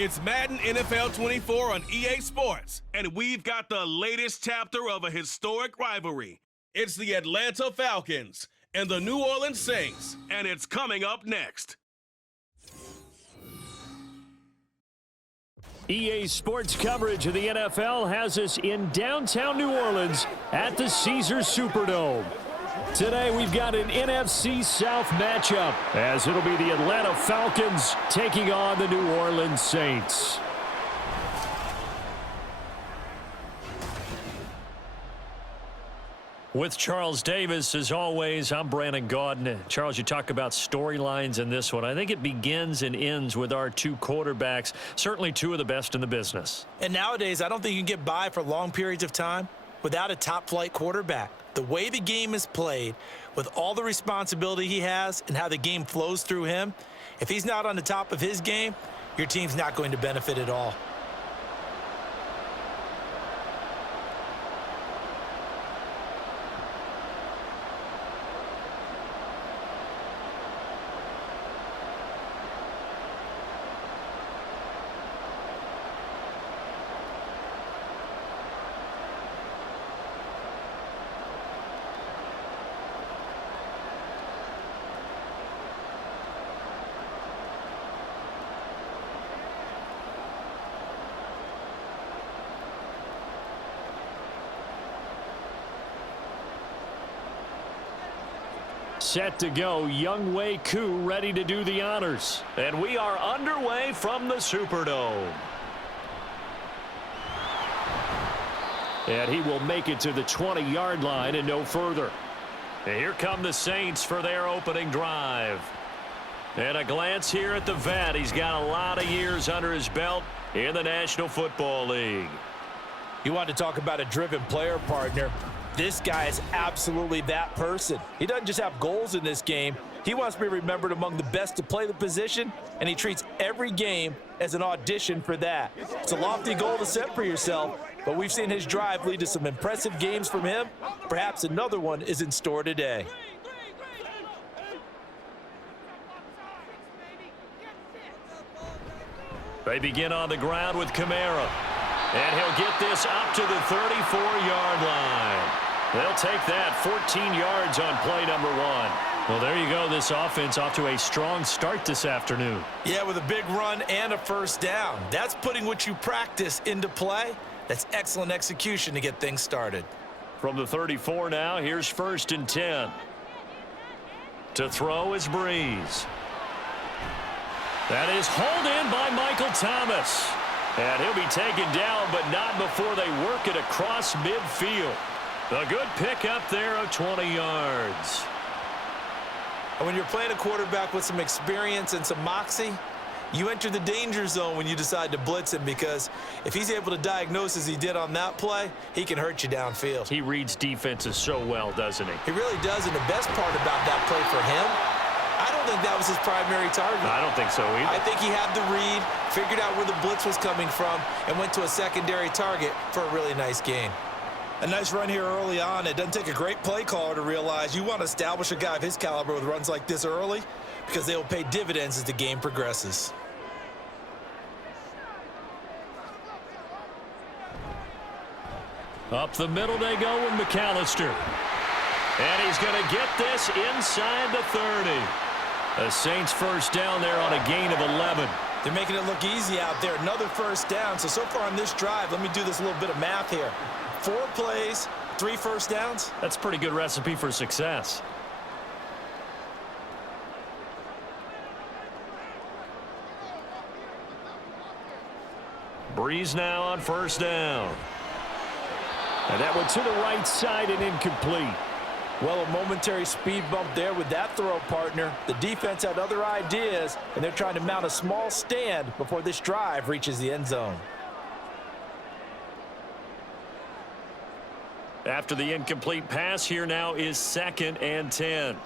It's Madden NFL 24 on EA Sports, and we've got the latest chapter of a historic rivalry. It's the Atlanta Falcons and the New Orleans Saints, and it's coming up next. EA Sports coverage of the NFL has us in downtown New Orleans at the Caesars Superdome. Today we've got an NFC South matchup, as it'll be the Atlanta Falcons taking on the New Orleans Saints. With Charles Davis, as always, I'm Brandon Gaudin. Charles, you talk about storylines in this one. I think it begins and ends with our two quarterbacks, certainly two of the best in the business. And nowadays, I don't think you can get by for long periods of time without a top-flight quarterback. The way the game is played, with all the responsibility he has and how the game flows through him, if he's not on the top of his game, your team's not going to benefit at all. Set to go, Younghoe Koo ready to do the honors. And we are underway from the Superdome. And he will make it to the 20-yard line and no further. And here come the Saints for their opening drive. And a glance here at the vet. He's got a lot of years under his belt in the National Football League. You want to talk about a driven player, partner. This guy is absolutely that person. He doesn't just have goals in this game. He wants to be remembered among the best to play the position, and he treats every game as an audition for that. It's a lofty goal to set for yourself, but we've seen his drive lead to some impressive games from him. Perhaps another one is in store today. They begin on the ground with Kamara. And he'll get this up to the 34-yard line. They'll take that 14 yards on play number one. Well, there you go. This offense off to a strong start this afternoon. Yeah, with a big run and a first down. That's putting what you practice into play. That's excellent execution to get things started. From the 34 now, here's 1st and 10. To throw is Breeze. That is hauled in by Michael Thomas. And he'll be taken down, but not before they work it across midfield. A good pickup there of 20 yards. And when you're playing a quarterback with some experience and some moxie, you enter the danger zone when you decide to blitz him, because if he's able to diagnose as he did on that play, he can hurt you downfield. He reads defenses so well, doesn't he? He really does, and the best part about that play for him, I don't think that was his primary target. I don't think so either. I think he had the read, figured out where the blitz was coming from, and went to a secondary target for a really nice gain. A nice run here early on. It doesn't take a great play caller to realize you want to establish a guy of his caliber with runs like this early, because they will pay dividends as the game progresses. Up the middle they go with McAllister. And he's going to get this inside the 30. The Saints first down there on a gain of 11. They're making it look easy out there. Another first down. So far on this drive, let me do this little bit of math here. 4 plays, 3 first downs. That's a pretty good recipe for success. Breeze now on first down. And that went to the right side and incomplete. Well, a momentary speed bump there with that throw, partner. The defense had other ideas, and they're trying to mount a small stand before this drive reaches the end zone. After the incomplete pass, here now is 2nd and 10.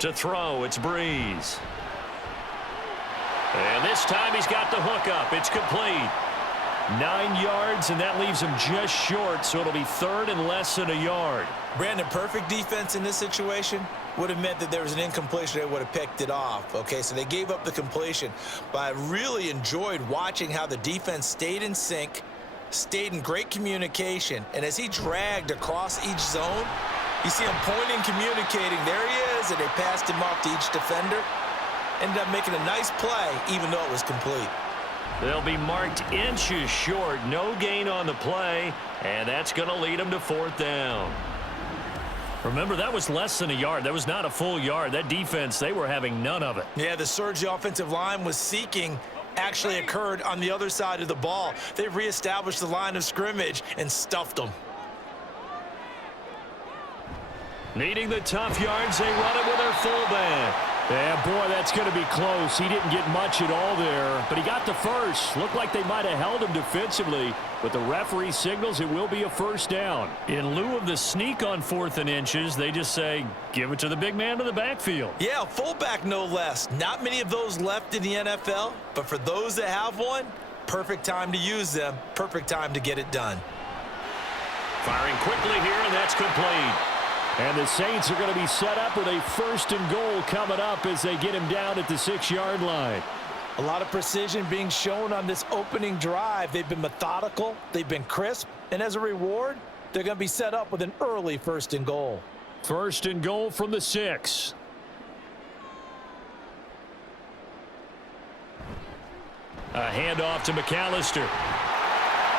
To throw, it's Breeze. And this time he's got the hook up. It's complete. 9 yards, and that leaves him just short, so it'll be third and less than a yard. Brandon, perfect defense in this situation would have meant that there was an incompletion. They would have picked it off. Okay, so they gave up the completion. But I really enjoyed watching how the defense stayed in sync, stayed in great communication. And as he dragged across each zone, you see him pointing, communicating. There he is, and they passed him off to each defender. Ended up making a nice play, even though it was complete. They'll be marked inches short. No gain on the play, and that's going to lead them to fourth down. Remember, that was less than a yard. That was not a full yard. That defense, they were having none of it. Yeah, the surge the offensive line was seeking actually occurred on the other side of the ball. They reestablished the line of scrimmage and stuffed them. Needing the tough yards, they run it with their fullback. Yeah, boy, that's going to be close. He didn't get much at all there, but he got the first. Looked like they might have held him defensively, but the referee signals it will be a first down. In lieu of the sneak on 4th and inches, they just say, give it to the big man in the backfield. Yeah, fullback no less. Not many of those left in the NFL, but for those that have one, perfect time to use them, perfect time to get it done. Firing quickly here, and that's complete. And the Saints are going to be set up with a 1st and goal coming up as they get him down at the 6-yard line. A lot of precision being shown on this opening drive. They've been methodical, they've been crisp, and as a reward, they're going to be set up with an early 1st and goal. 1st and goal from the 6. A handoff to McAllister.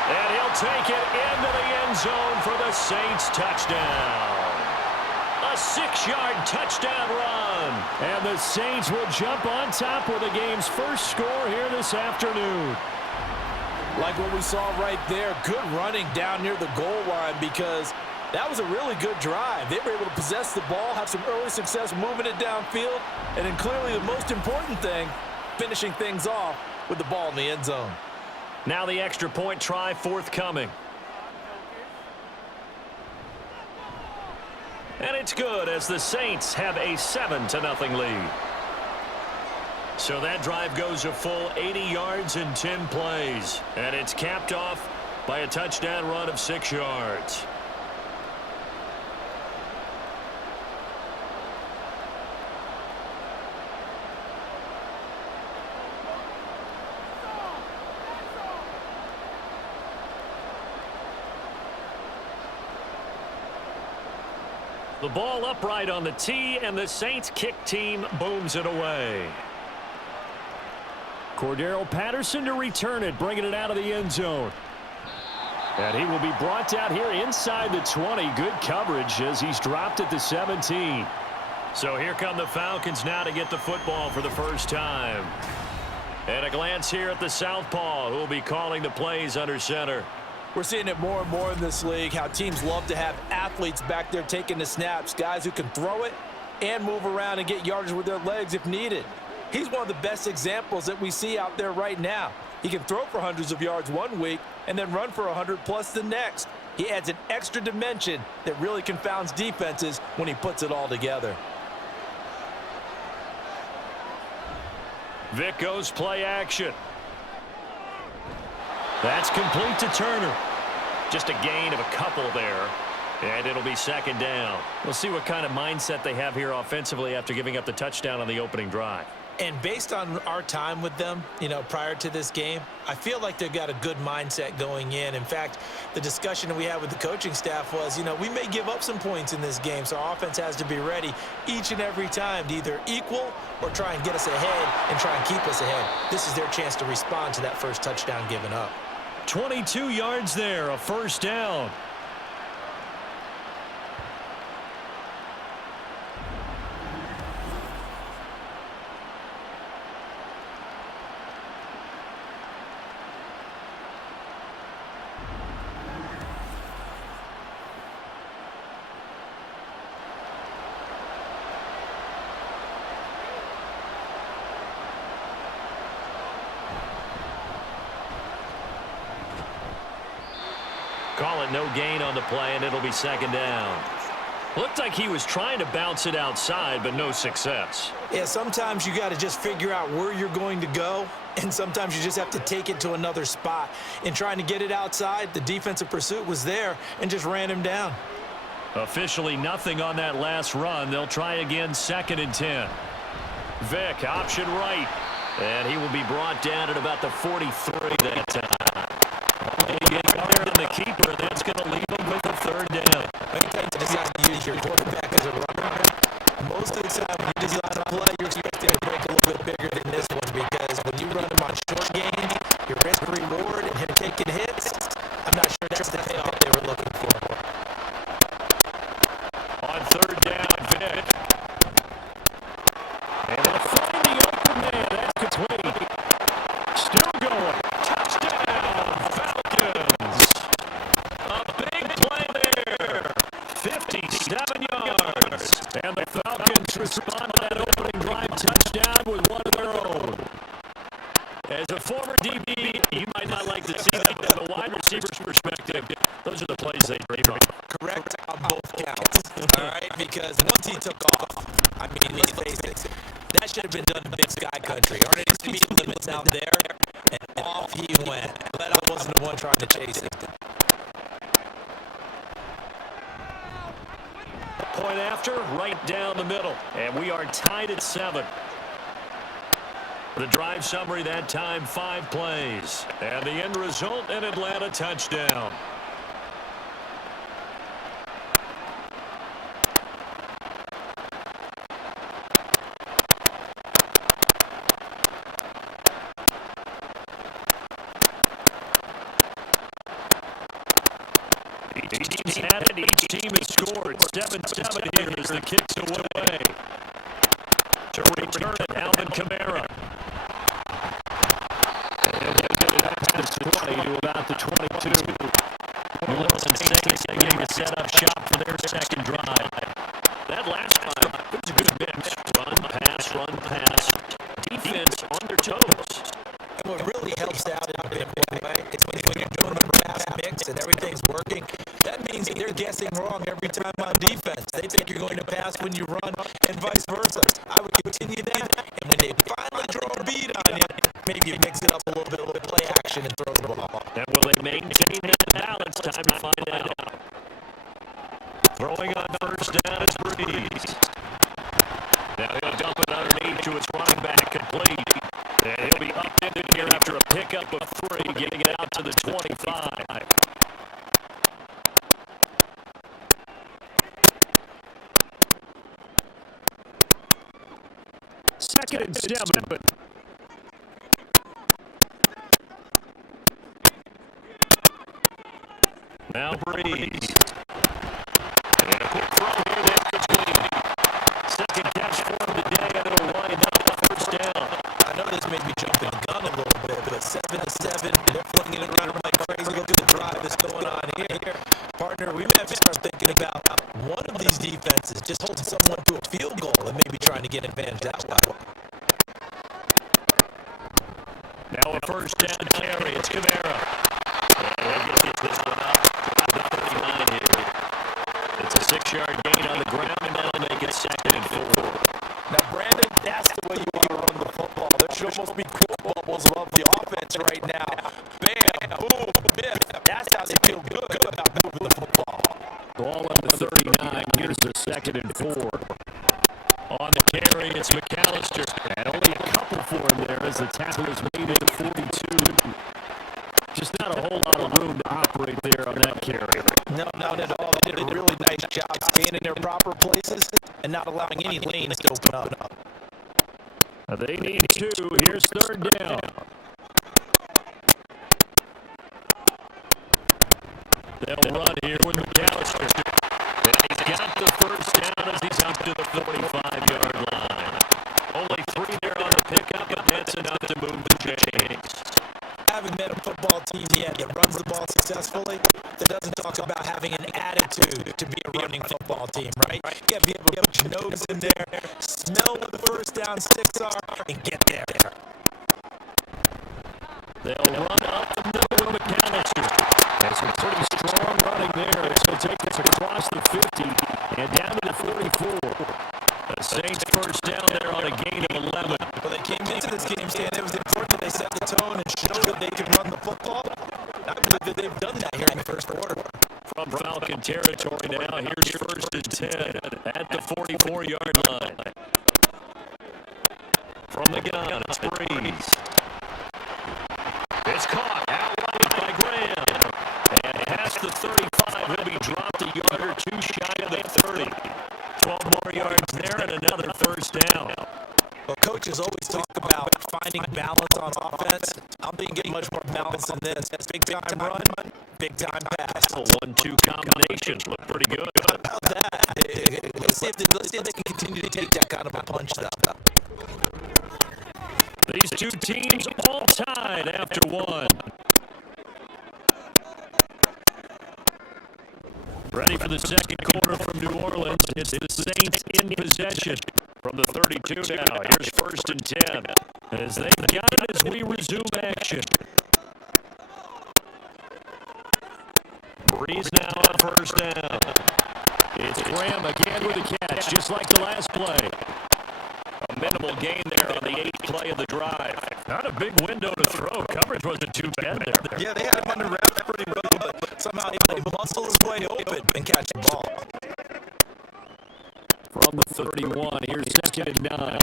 And he'll take it into the end zone for the Saints touchdown. A 6-yard touchdown run. And the Saints will jump on top with the game's first score here this afternoon. Like what we saw right there, good running down near the goal line because that was a really good drive. They were able to possess the ball, have some early success moving it downfield, and then clearly the most important thing, finishing things off with the ball in the end zone. Now the extra point try forthcoming. And it's good as the Saints have a 7-0 lead. So that drive goes a full 80 yards in 10 plays. And it's capped off by a touchdown run of 6 yards. The ball upright on the tee, and the Saints kick team booms it away. Cordero Patterson to return it, bringing it out of the end zone. And he will be brought down here inside the 20. Good coverage as he's dropped at the 17. So here come the Falcons now to get the football for the first time. And a glance here at the southpaw, who will be calling the plays under center. We're seeing it more and more in this league, how teams love to have athletes back there taking the snaps, guys who can throw it and move around and get yardage with their legs if needed. He's one of the best examples that we see out there right now. He can throw for hundreds of yards one week and then run for 100+ the next. He adds an extra dimension that really confounds defenses when he puts it all together. Vick goes play action. That's complete to Turner. Just a gain of a couple there. And it'll be 2nd down. We'll see what kind of mindset they have here offensively after giving up the touchdown on the opening drive. And based on our time with them, prior to this game, I feel like they've got a good mindset going in. In fact, the discussion that we had with the coaching staff was, we may give up some points in this game, so our offense has to be ready each and every time to either equal or try and get us ahead and try and keep us ahead. This is their chance to respond to that first touchdown given up. 22 yards there, a 1st down. Call it no gain on the play, and it'll be 2nd down. Looked like he was trying to bounce it outside, but no success. Yeah, sometimes you got to just figure out where you're going to go, and sometimes you just have to take it to another spot. In trying to get it outside, the defensive pursuit was there and just ran him down. Officially nothing on that last run. They'll try again, 2nd and 10. Vick, option right. And he will be brought down at about the 43 that time. They get there to the keeper. That's going to leave him with a 3rd down. Anytime you decide to use your quarterback as a runner, most of the time when you decide to play, you're expecting to break a little bit bigger than this one, because when you run him on short gains, your risk-reward and him taking hits, I'm not sure that's the payoff they were looking for. On 3rd down, Vick. And they'll find the open man. That's complete. Still going. Touchdown, Falcons. A big play there. 57 yards. And the Falcons respond to that opening drive touchdown with one of their own. As a former DB, you might not like to see that, but from a wide receiver's perspective, those are the plays they dream of. Correct on both counts, all right? Because once he took off, I mean, let's face it, that should have been done in Big Sky Country. Are there speed limits out there? And off he went. But I wasn't the one trying to chase it. Point after, right down the middle. And we are tied at 7. The drive summary that time, 5 plays. And the end result, an Atlanta touchdown. Each team's had it, each team has scored. 7-7 here as the kicks away. To return it, Alvin Kamara. And they get it up to the 20 to about the 22. New Orleans Saints getting to set up shop for their 2nd drive. That last drive, it was a good mix. Run, pass. Defense on their toes. And what really helps out in a big way is when you're doing a pass mix and everything's working, that means that they're guessing wrong every time on defense. They think you're going to pass when you run and vice versa. I would continue that, and when they finally draw a beat on you, maybe you mix it up a little bit with play action and throw the ball. And will they maintain that balance? Time to find out. Throwing on 1st down is Breeze. Now he'll dump it underneath to his running back, complete. And he'll be upended here after a pickup of 3, getting it out to the 25. 2nd and 7. Now Breeze. And a quick throw here, that's complete. 2nd catch for him today, and it'll wind up 1st down. I know this made me jump in the gun a little bit, but 7-7, they're flinging it around like crazy. Look at the drive that's going on here. Partner, we may have to start thinking about one of these defenses just holding someone to a field goal and maybe trying to get advantage that way. Now a 1st down carry, it's Kamara. And he'll get this one up. The 39 here. It's a 6-yard gain on the ground, and that'll make it 2nd and 4. Now, Brandon, that's the way you want to run the football. There should almost be cool bubbles above the offense right now. Bam, boom, biff. That's how they feel good about moving the football. Ball on the 39. Here's the 2nd and 4. On the carry, it's McAllister. And only a couple for him there as the tackle is made at the 42. Just not a whole lot of room to operate there on that carry. No, not at all. They did a really nice job staying in their proper places and not allowing any lanes to open up. They need 2. Here's 3rd down. They'll run here with McAllister. And he's got the 1st down as he's up to the 45-yard line. Only 3 there on the pickup, but that's enough to move the chains. Haven't met a football team yet that runs the ball successfully that doesn't talk about having an attitude to be a running football team, right? You got to be able to put your nose in there, smell what the 1st down sticks are, and get there. They'll run up the middle with McAllister. That's some pretty strong running there. It's going to take us across the 50 and down good at the 44-yard line. From the gun, it's Breeze. It's caught out right by Graham. And past the 35, he'll be dropped a yard or two shy of the 30. 12 more yards there and another first down. Well, coaches always talk about finding balance on offense. I don't think you get much more balance than this. Big time run, big time pass. A 1-2 combination. Look pretty good. How about that? Let's see if they can continue to take that kind of a punch, though. These two teams all tied after one. Ready for the second quarter from New Orleans. It's the Saints in possession from the 32 now. Here's 1st and 10 as they've got it as we resume action. Breeze now on 1st down. It's Graham again with a catch, just like the last play. A minimal gain there on the 8th play of the drive. Not a big window to throw. Coverage wasn't too bad there. Yeah, they had him under wraps pretty well, but somehow able to muscle his way open and catch the ball. From the 31, here's 2nd and 9.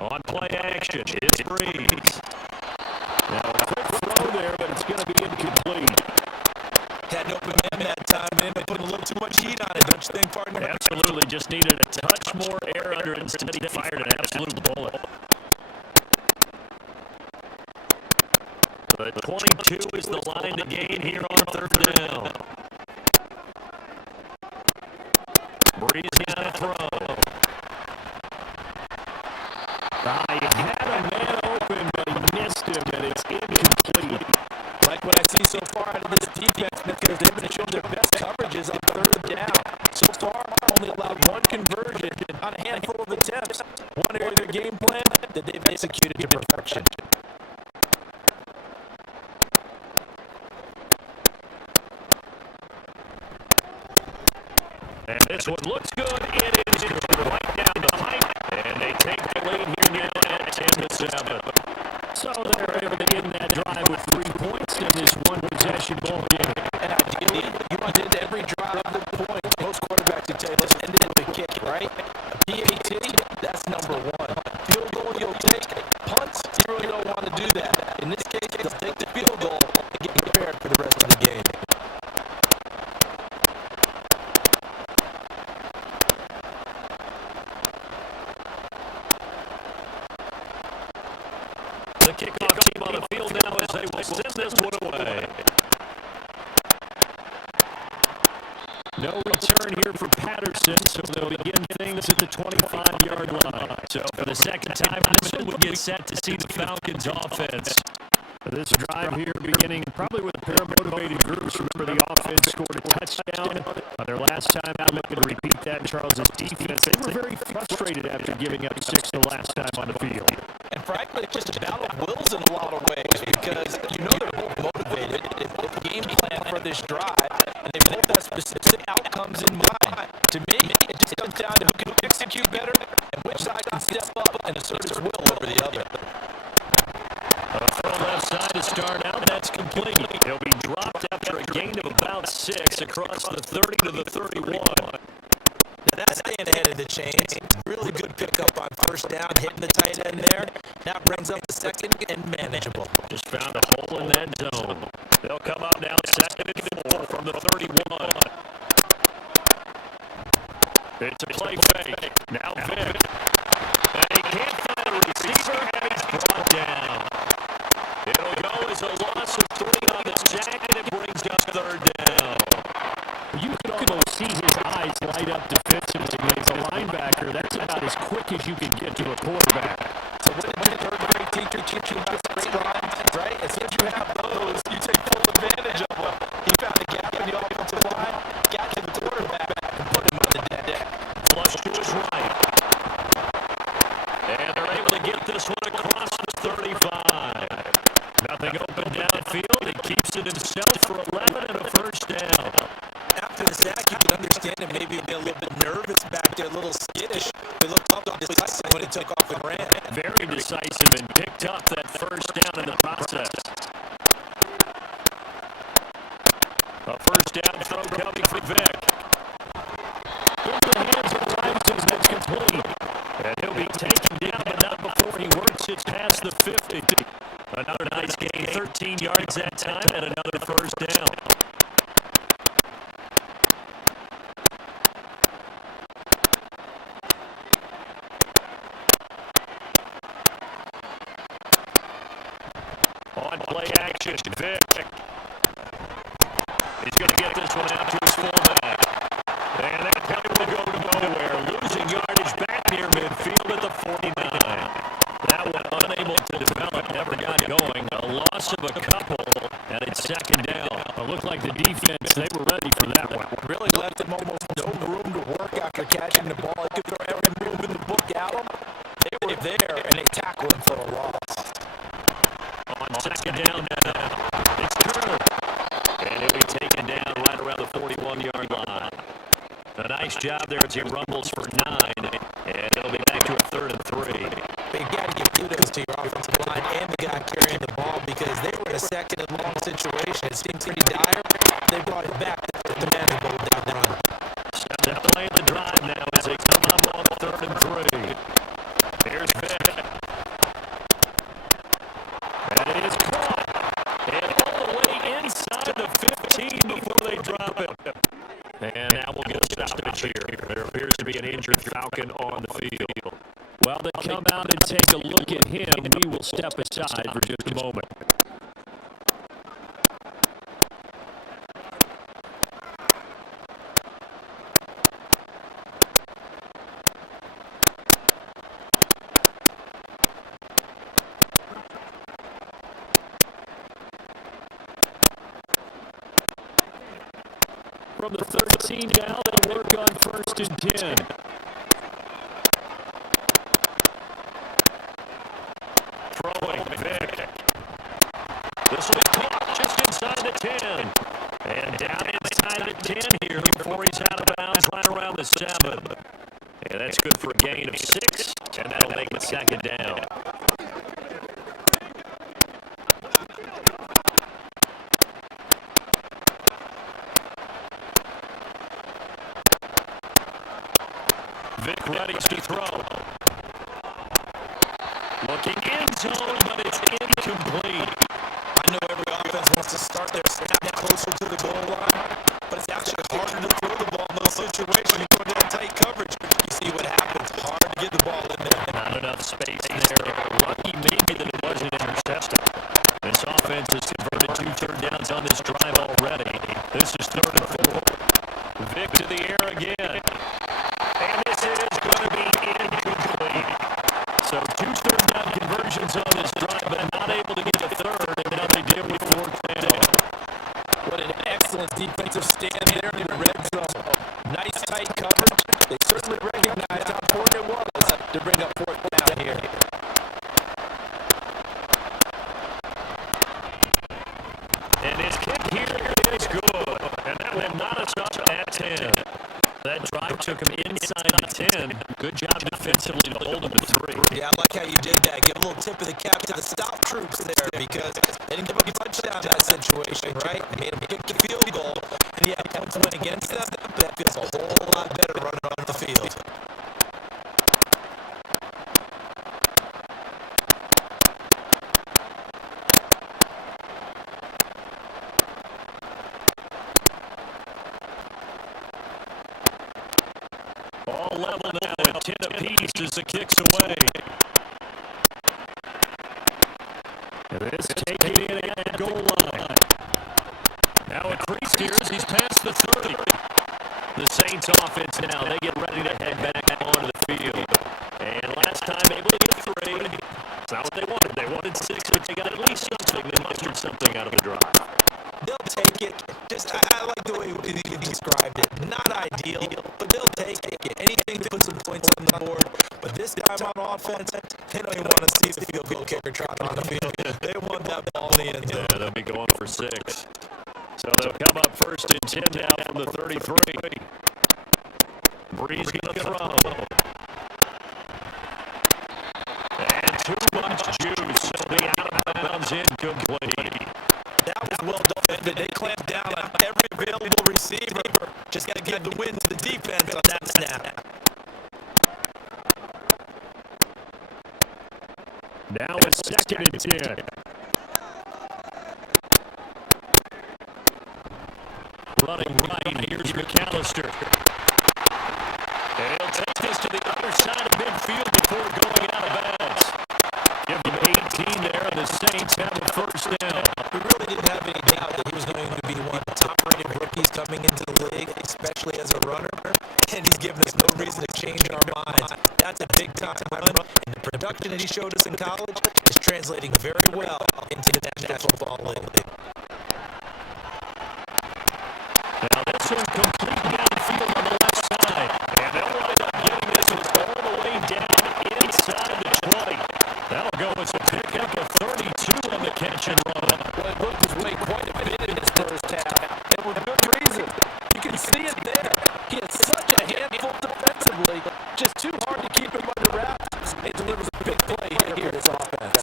On play action, it's Breeze. Now a quick throw there, but it's going to be incomplete. Had an open man that time, man, but putting a little too much heat on it, don't you think, partner? Absolutely, just needed a touch more air under it. Instead he fired an absolute bullet. The 22 is the line to gain here on 3rd down. Breeze now to throw. He had a man open, but he missed him, and it's incomplete. Like what I see so far out of this defense, because they've been showing their best coverages on 3rd down. So far, only allowed one conversion on a handful of attempts. One area of their game plan that they've executed to perfection. And this one looks good. It is good. Right down the pipe. And they take the lead here now at 10-7. So they're able to end that drive with 3 points in this one-possession ball game. And ideally, you want to end every drive with a point. Most quarterbacks would tell you, let's end it with a kick, right? A PAT, that's number 1. Field goal, you'll take. Punts, you really don't want to do that. In this case, they'll take the field goal and get prepared for the rest of the game. The kickoff team on the field now as they will send this one away. No return here for Patterson, so they'll begin things at the 25-yard line. So for the second time, this one will get set to see the Falcons offense. This drive here beginning probably with a pair of motivated groups. Remember, the offense scored a touchdown on their last time out. Looking to repeat that. Charles's defense, they were very frustrated after giving up 6 the last time on the field. And frankly, it's just a battle of wills in a lot of ways because you know they're both motivated. They both game plan for this drive, and they both have specific outcomes in mind. To me, it just comes down to who can execute better and which side can step up and assert its will over the other. Throw left side to start out. That's complete. He'll be dropped after a gain of about 6 across the 30 to the 31. Now that's staying ahead of the chains. Really good pickup on 1st down, hitting the tight end there. Now brings up the 2nd and manageable. Just found a hole in that zone. They'll come out now 2nd and 4 from the 31. It's a play fake. Now Vick. And he can't find a receiver, and he's brought down. It'll go as a loss of 3 on the sack, and it brings up 3rd down. You can almost see his eyes light up defensively. As a linebacker, that's about as quick as you can get to a quarterback. So what did your 3rd grade teacher teach you about straight lines, right? As soon as you have those, you take full advantage of them. He found a gap in the offensive line, got to the quarterback, and put him on the deck. Flush to his right. And they're able to get this one across the 35. Nothing open downfield. He keeps it himself for 11 and a 1st down. After the sack, you can understand him maybe being a little bit nervous back there, a little skittish. He looked up and decisive when he took off and ran. Very decisive and picked up that 1st down in the process. A first down throw coming for Vikk. Into the hands of Falcons, that's complete. And he'll be taken down, but not before he works it past the 50. Another nice gain, 13 yards that time, and another first down. On play action, Vikk. He's going to get this one out to his fullback. And that play will go to nowhere. Losing yardage back near midfield at the 49. That one unable to develop, never got going. A loss of a couple, and it's second down. It looked like the defense, they were ready for that one. Really left him almost no room to work after catching the ball. He could throw every move in the book at him. They were there, and they tackled him for a loss. On second down now, it's Turner. And he'll be taken down right around the 41-yard line. A nice job there as he rumbles for 9. And it'll be back to a 3rd and 3. But you got to give kudos to your offensive line and the guy carrying the ball because they were in a second and long situation. It seemed pretty dire. They brought it back to manageable with that run. They're playing the drive now as they come up on 3rd and 3. Here's Vikk. And it is caught. And all the way inside the 15 before they drop it. And now we'll get a stoppage here. There appears to be an injured Falcon on the field. While they come out and take a look at him, we will step aside for just a moment. From the 13 down, they'll work on 1st and 10. Throwing, Vikk. This will be caught just inside the 10. And down inside the 10 here before he's out of bounds right around the 7. And that's good for a gain of 6, and that'll make it second down. Vikk ready to throw. Looking in zone, but it's incomplete. I know every offense wants to start their snap closer to the goal line, but it's actually harder to throw the ball in those situations. You go down tight coverage, you see what happens. Hard to get the ball in there. Not enough space there. Lucky maybe that it wasn't intercepted. This offense has converted 2 third downs on this drive already. This is 3rd and 4. Vikk to the air again. And this is going to be incomplete. So 2 third down conversions on this drive, but not able to get a third, and now they deal with 4th down. What an excellent defensive stand there in the red zone. Nice tight coverage. They certainly recognized how important it was to bring up 4th down here. And his kick here is good. And that will knot us up at 10. That drive took him inside the 10. Good job defensively to hold him to 3. Yeah, I like how you did that. Give a little tip of the cap to the stop troops there because they didn't give up a touchdown in that situation, right? They made him kick the field goal, and yeah, points went against them. That feels a whole lot better running on the field. All level now at 10 apiece as the kick's away. And this taken in at the goal line. Now a crease here as he's past the 30. The Saints offense now, they get ready to head back onto the field. And last time able to get 3. That's not what they wanted. They wanted 6, but they got at least something. They mustered something out of the drive. They'll take it. I like the way you described it. Not ideal, but they'll take it. Anything to put some points on the board. But this time on offense, they don't even want to see the field goal kicker trot on the field. They want that ball in the end zone. Yeah, they'll be going for 6. So they'll come up 1st and 10 now from the 33. Breeze going to throw. And too much juice. It'll be out of bounds, incomplete. That was well defended. They clamped down on every available receiver. Just got to give the win to the defense on that snap. Now it's 2nd and 10. Running right, here's McAllister. And he'll take this to the other side of midfield before going out of bounds. Give him 18 there, and the Saints have a first down. We really didn't have any doubt that he was going to be one of the top-rated rookies coming into the league, especially as a runner. And he's given us no reason to change our minds. That's a big-time run, and the production that he showed us in college is translating very well into the National Football League. Now this one complete downfield on the left side. And they'll wind up getting this one all the way down inside the 20. That'll go as a pickup of 32 on the catch and run. Well, it looked his way quite a bit in his first half, and with good reason. You can see it there. He has such a handful defensively, just too hard to keep him under wraps. It delivers a big play here, this offense.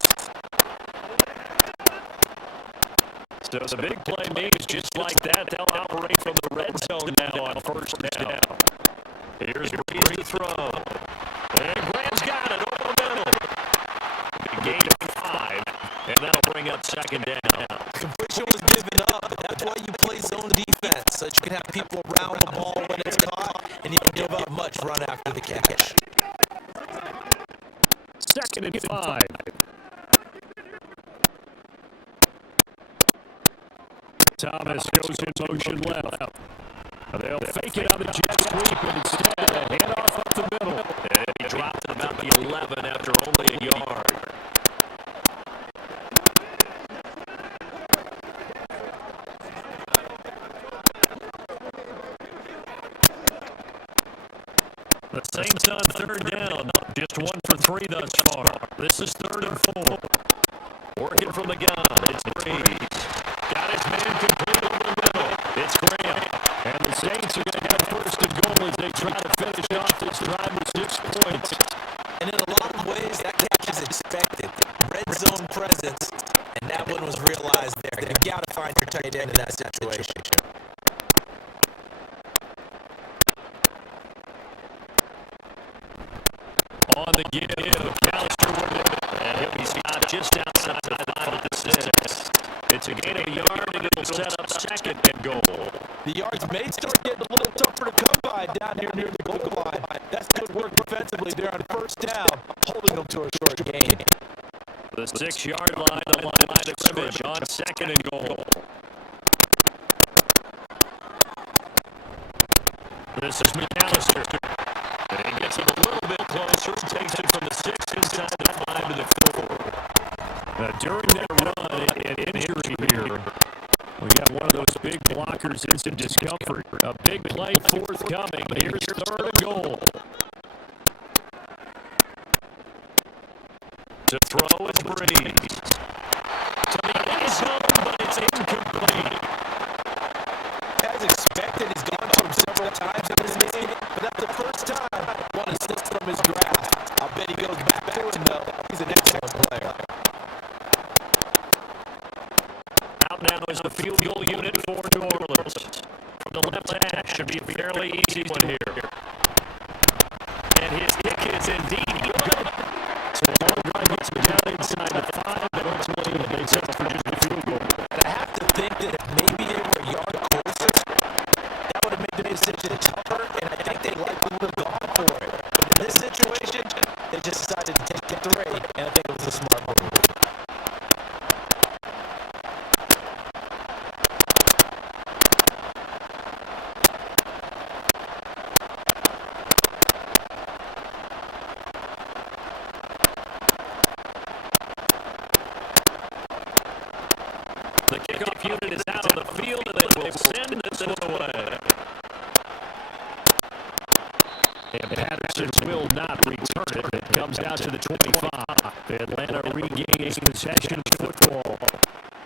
So the big play means just like that, they'll operate from the red zone now on first down. Here's Breeze to throw. And Graham's got it over the middle. A gain of 5, and that'll bring up 2nd down. Completion was given up, but that's why you play zone defense, so that you can have people around the ball when it's caught, and you don't give up much run after the catch. 2nd and 5. Thomas goes in motion left. They'll fake it on the jet sweep, and instead a handoff up the middle. And he dropped at about the 11 after only a yard. The Saints on 3rd down. Just 1 for 3 thus far. This is 3rd and 4. Working from the gun. It's Breeze. Got his man complete over the middle. It's Graham. And the Saints are going to have 1st and goal as they try to finish off this drive with 6 points. And in a lot of ways, that catch is expected. Red zone presence, and that one was realized there. You've got to find your tight end in that situation. On the give, McAllister with it. And he'll be stopped just outside the 5 at the 6. It's a gain of a yard, and it'll set up 2nd and goal. The yards may start getting a little tougher to come by down here near the goal line. That's good work defensively there on 1st down, holding them to a short gain. The 6-yard line, the line of scrimmage on 2nd and goal. This is McAllister. And he gets it a little bit closer, takes it from the 6 inside the 5 to the 4. During that run, an injury here. We got one of those big blockers in some discomfort. A big play forthcoming. Here's 3rd and goal. To throw is Breeze. To the end zone, but it's incomplete. As expected, he's gone to him several times in this game, but that's the first time one has slipped from his grasp. I'll bet he goes back to him, though. He's an excellent player. Out now is the field goal unit for New Orleans. From the left hash, should be a fairly easy one here. And his kick is indeed good. So the long drive gets him down inside the 5, but ultimately they settle for just a field goal. And I have to think that if maybe they were a yard closer, that would have made the decision tougher, and I think they likely would have gone for it. But in this situation, they just decided to take the 3, and I think it was a smart move. The kickoff unit is out on the field, and they will send this one away. And Patterson will not return it. It comes out to the 25. Atlanta regains possession of football.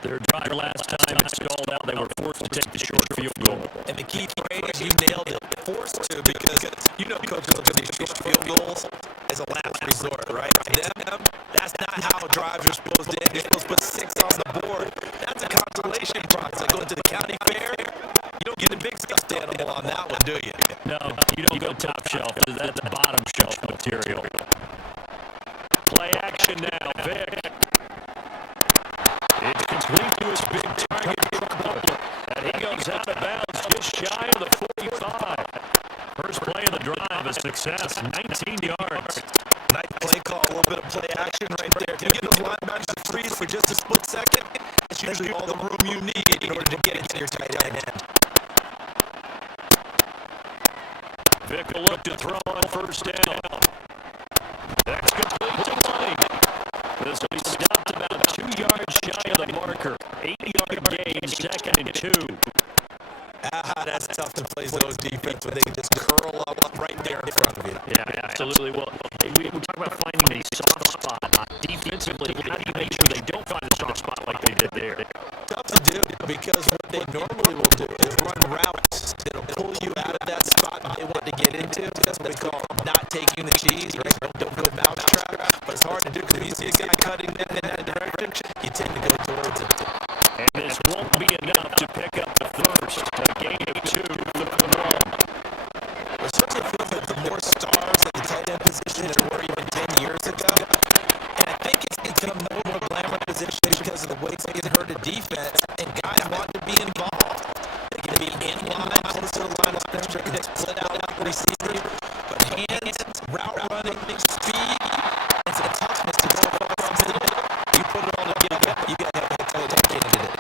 Their drive last time it stalled out. They were forced to take the short field goal. And the key phrase, you nailed it, forced to, because you know coaches look at these short field goals as a last resort, right? To them, that's not how drives are supposed to end. You're supposed to put 6 on the board. That's a consolation prize. Like going to the county fair, you don't get a big stuffed animal on that one, do you? No, you don't go top shelf. That's the bottom shelf material. Play action now, Vick. It's complete to his big target, Butler. And he goes out of bounds just shy of the 45. First play of the drive, a success, 19 yards. Nice play call, a little bit of play action right there. If you get those linebackers to freeze for just a split second, it's usually all the room you need in order to get into your tight end. Vick will look to throw on first down. That's complete to White. This will be stopped about 2 yards shy of the marker. 8-yard gain, 2nd and 2. That's tough to play zone defense when they can just curl up right there in front of you. Yeah, absolutely. Well, we talk about finding a soft spot. Defensively, how do you make sure they don't find a soft spot like they did there? Tough to do because what they normally will do is run routes that'll pull you out of that spot they want to get into. That's what we call not taking the cheese, right? Don't go mousetrap. But it's hard to do because if you see a guy cutting in that direction, you tend to go towards it. And this won't be enough to pick up the first. A gain of 2 for the run. It certainly feels like the more stars at the tight end position there were even 10 years ago. And I think it's become more of a glamour position because of the way they get hurt at defense, and guys want to be involved. They can be in line, close to the line of scrimmage, they can split out like a receiver. But hands, route running, speed, and some toughness to go across the middle. You put it all together, you got to have a tight end candidate.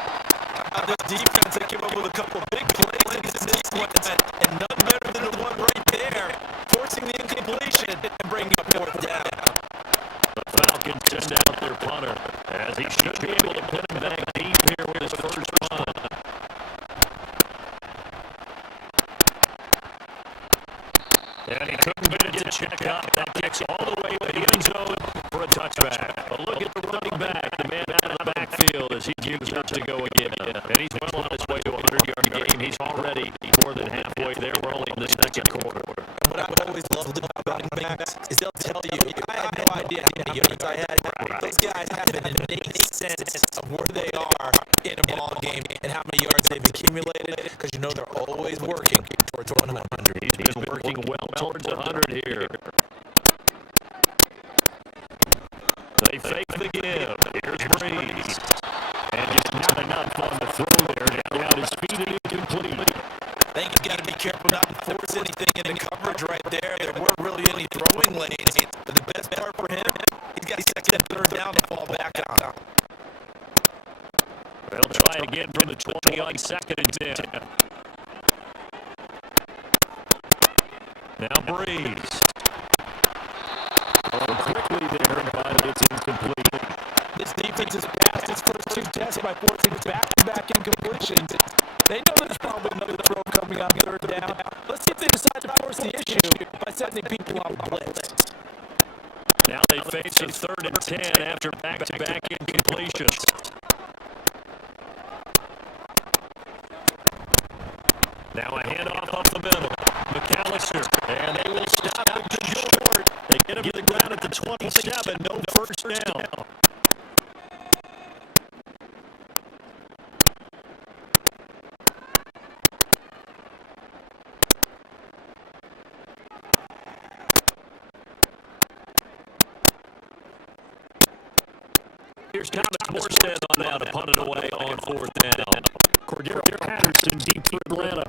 This defense, they came up with a couple of big plays in this sequence, and none better than the one right there, forcing the incompletion and bringing up 4th down. The Falcons send out their punter, as he should be able to put him back deep here with his first punt. And he couldn't get it to check out. That kicks all the way to the end zone for a touchback. A look at the running back, the man out of the backfield as he gears up to go again. And he's well on his way to a 100-yard game. He's already more than halfway there. We're only in the second quarter. What I've always loved about running backs is they'll tell you, I had no idea how many yards I had. Those guys have an innate sense of where they are in a ball game and how many yards they've accumulated because you know they're always working towards 100. He's been working well towards 100 here. They fake the give. Here's Breeze. And just not enough on the throw there. Down out his feet and incomplete. I think you got to be careful not to force anything into coverage right there. There weren't really any throwing lanes. But the best part for him, he's got 2nd and 3rd down to fall back on. They'll try again from the 20 on 2nd and 10. Now Breeze. Quickly there, but it's incomplete. This defense has passed its first 2 tests by forcing back-to-back incompletions. They know there's probably another throw coming on 3rd down. Let's see if they decide to force the issue by sending people on blitz. Now they face a 3rd and 10 after back-to-back incompletions. Now a handoff up the middle. McAllister, and they will stop him to short. They get him to the ground at the 27, no first down. Here's Thomas Morstead on now to punt it away on 4th down. Cordero Patterson deep for Atlanta.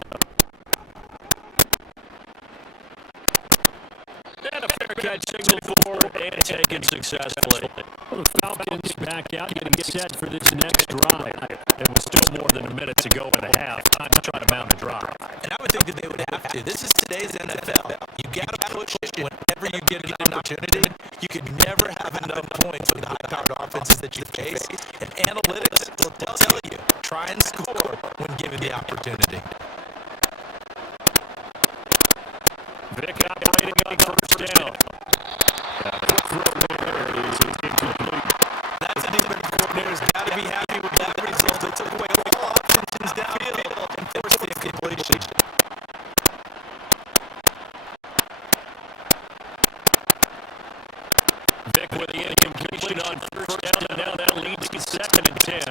And a fair catch signal forward and taken successfully. Well, the Falcons back out, getting set for this next drive. And with still more than a minute to go in the half, time to try to mount a drive. And I would think that they would have to. This is today's NFL. You got to push whenever you get an opportunity. You can never have enough points with the high-powered offenses that you face. And analytics will tell you, try and score when given the opportunity. Vick operating on first down. Quick throw there is incomplete. That's a defensive coordinator's got to be happy with that result. They took away all options downfield and forced the incompletion. Vick with the incompletion on first down, and now that leads to 2nd and 10.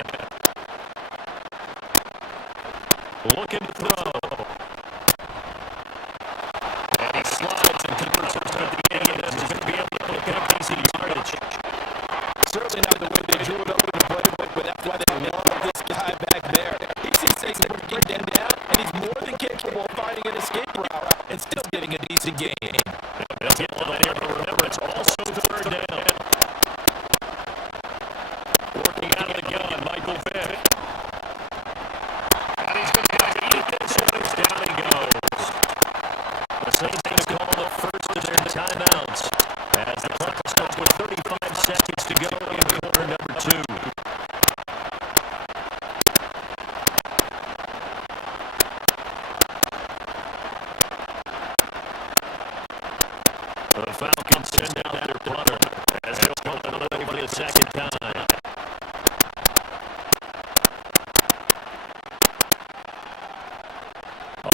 Looking to throw. wear them down, and he's more than capable of finding an escape route and still getting a decent gain. They'll get the line here, but remember, it's also third down. Working out of the gun, Michael Vick. And he's going to eat this one. Down he goes. The Saints going to call the first of their timeouts as the clock stops with 35 seconds to go in quarter number 2. The Falcons send out their punter as they'll punt it away for the second time.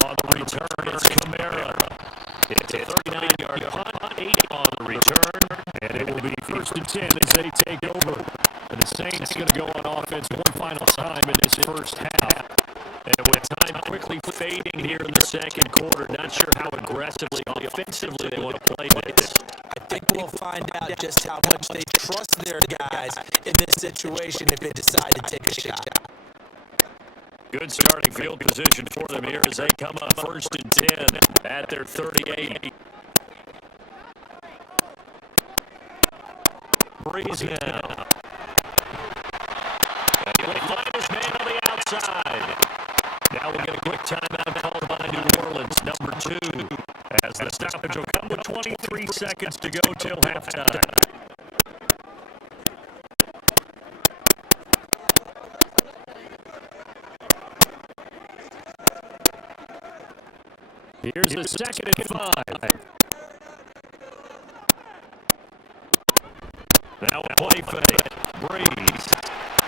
On the return, it's Kamara. It's a 39-yard punt, 8 on the return, and it will be 1st and 10 as they take over. And the Saints going to go on offense one final time in this first half. And with time quickly fading here in the second quarter, not sure how aggressively, offensively they want to play this. I think we'll find out just how much they trust their guys in this situation if they decide to take a shot. Good starting field position for them here as they come up 1st and 10 at their 38. Breeze now. And he'll find his man on the outside. Now we'll get a quick timeout called by New Orleans, number 2, as the stoppage will come with 23 seconds to go till halftime. Here's the 2nd and 5. Now a play fake. Breeze.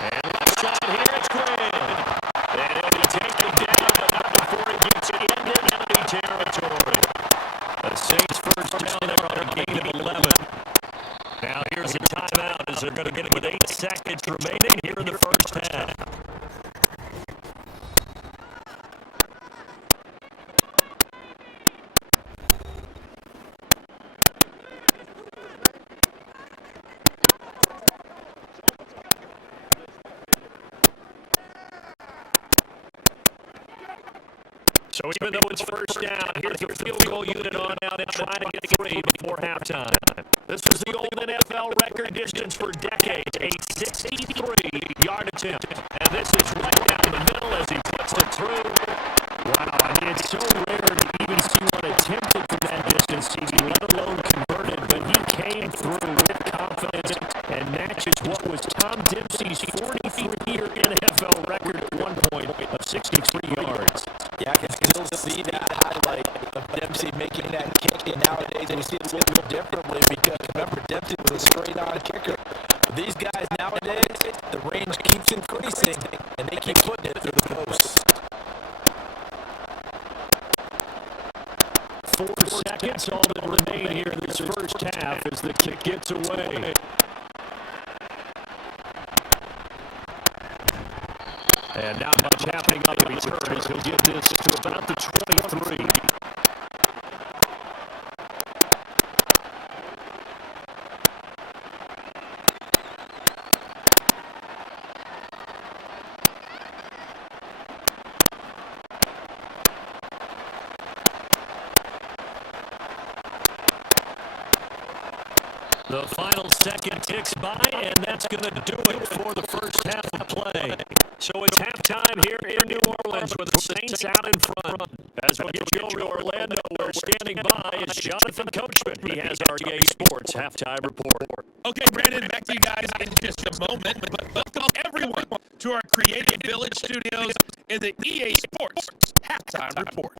And left side here, it's Grant. And he'll be taken down, but not before he gets into enemy territory. The Saints first down there on a gain of 11. Now here's a timeout as they're going to get it with 8 seconds remaining here in the first half. So even though it's first down, here's the field goal unit on out and trying to get 3 before halftime. This is the old NFL record distance for decades, a 63-yard attempt. And this is right down the middle as he puts it through. Wow, I mean, it's so rare to even see one attempted for that distance, let alone converted, but he came through with confidence and matches what was Tom Dempsey's 43-year NFL record at one point of 63 yards. Yeah, I can still see that highlight of Dempsey making that kick, and nowadays we see it a little bit differently because, remember, Dempsey was a straight-on kicker. These guys nowadays, the range keeps increasing, and they keep putting it through the posts. 4 seconds, all that remain here in this first half as the kick gets away. And not much happening on the return as he'll get this to about the 23. The final second ticks by, and that's going to do it for the first half of play. So it's halftime here in New Orleans with the Saints out in front. As we get you over to Orlando, where standing by is Jonathan Coachman. He has our EA Sports halftime report. Okay, Brandon, back to you guys in just a moment. But welcome everyone to our Creative Village studios in the EA Sports halftime report.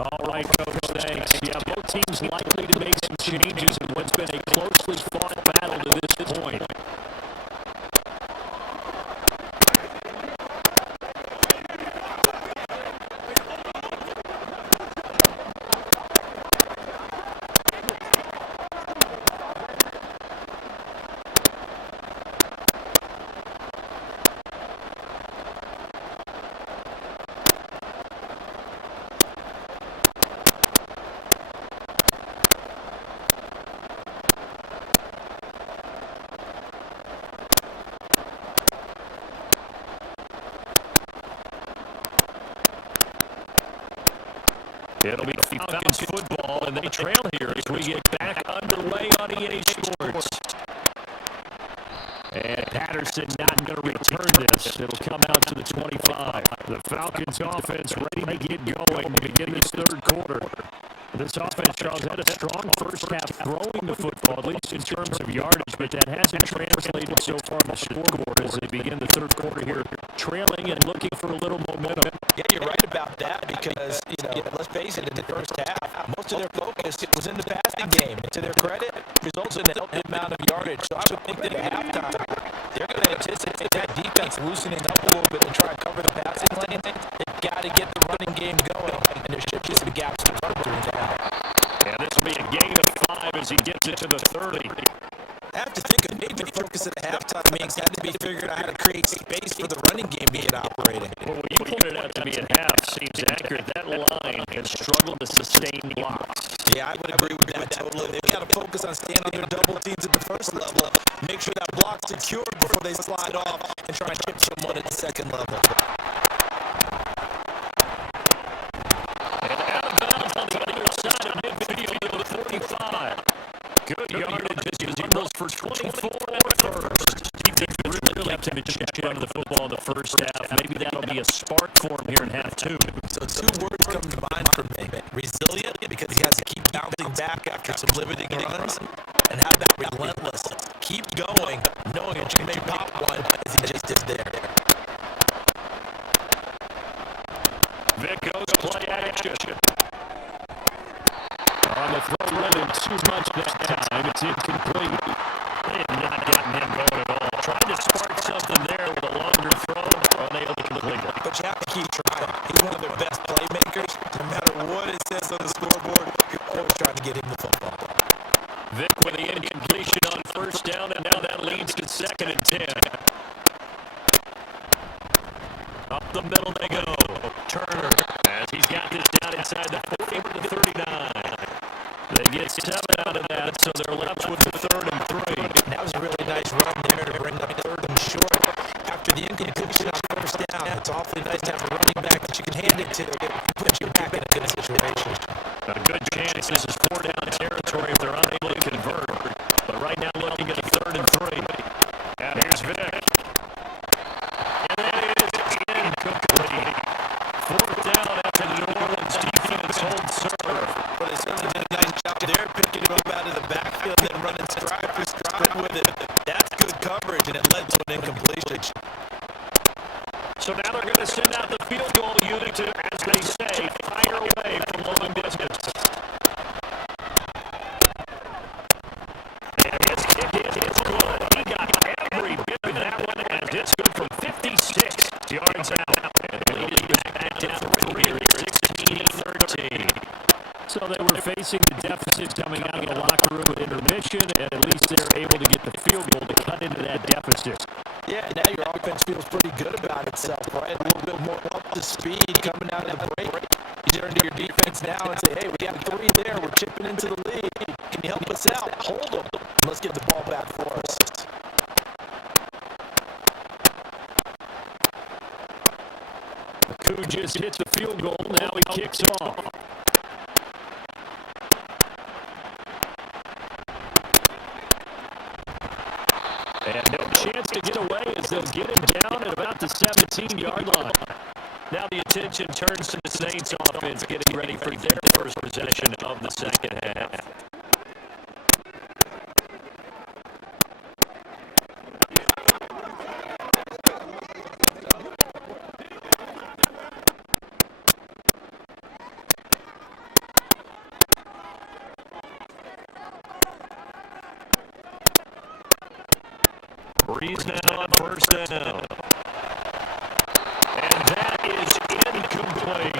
All right, Coach, thanks. Yeah, both teams likely to make some changes in what's been a closely fought battle to this point. It'll be Falcons football, and they trail here as we get back underway on EA Sports. And Patterson not going to return this. It'll come out to the 25. The Falcons offense ready to get going to begin this third quarter. This offense, Charles, had a strong first half throwing the football, at least in terms of yardage, but that hasn't translated so far on the scoreboard as they begin the third quarter here, trailing and looking for a little momentum. Yeah, you're right about that because, let's face it, in the first half, most of their focus was in the passing game. And to their credit, results in the amount of yardage. So I would think that at halftime, they're going to anticipate that defense loosening up a little bit and try and cover the passing lane. They've got to get the running game going, and there should be some gaps to cover through now. Yeah, this will be a gain of 5 as he gets it to the 30. I have to think a major focus at halftime means had to be figuring out how to create space for the running game to get operating. Well, what you pointed out to me at half seems accurate. That line has struggled to sustain blocks. Yeah, I would agree with that totally. They've got to focus on staying on their double teams at the first level, make sure that block's secured before they slide off and try and chip someone at the second level. And out of bounds on the other side of midfield to the 45. Good yardage as he runs for 24 at first. Defense really kept him in check under the football in the first half. Maybe that'll be a spark for him here in half 2. So 2 words come to mind for me. Resilient, because he has to keep bouncing back after some limiting runs. And how about relentless? Keep going, knowing that you may pop one as he just did there. Vikk goes play action. On the throw, running too much that time. It's incomplete. They have not gotten him going at all. Trying to spark something there with a longer throw, unable to complete it. But you have to keep trying. He's one of their best playmakers. No matter what it says on the scoreboard, you're always trying to get him the football. Vikk with the incompletion on first down, and now that leads to 2nd and 10. Up the middle they go. Turner, as he's got this down inside the 40 to the 39. They get 7 out of that, so they're left with the 3rd and 3. That was a really nice run there to bring up 3rd and short. After the incompletion on first down, it's awfully nice to have a running back that you can hand it to. Put you back in a good situation. A good chance this is 4-down territory if they're unable to convert. But right now looking at a 3rd and 3. And here's Vikk. And that is incomplete. 4th down after the New Orleans defense holds serve. But they certainly did a nice job there, picking him up out of the backfield and then running stride for stride with it. That's good coverage, and it led to an incompletion. So now they're going to send out the field goal unit to, as they say, fire away from long distance. And his kick is good. He got every bit of that one, and it's good from 56 yards out. And the lead is back down to 16-13. So they were facing the deficit coming out of the locker room at intermission, and at least they're able to get the field goal to cut into that deficit. Yeah, now your offense feels pretty good about itself, right? A little bit more up to speed coming out of the break. You turn to your defense now and say, hey, we got 3 there. We're chipping into the lead. Can you help us out? Hold them. Let's get the ball back for us. Koo just hits the field goal. Now he kicks off. And no chance to get away as they'll get him down at about the 17-yard line. Now the attention turns to the Saints offense getting ready for their first possession of the second half. Breeze now on first down. And that is incomplete.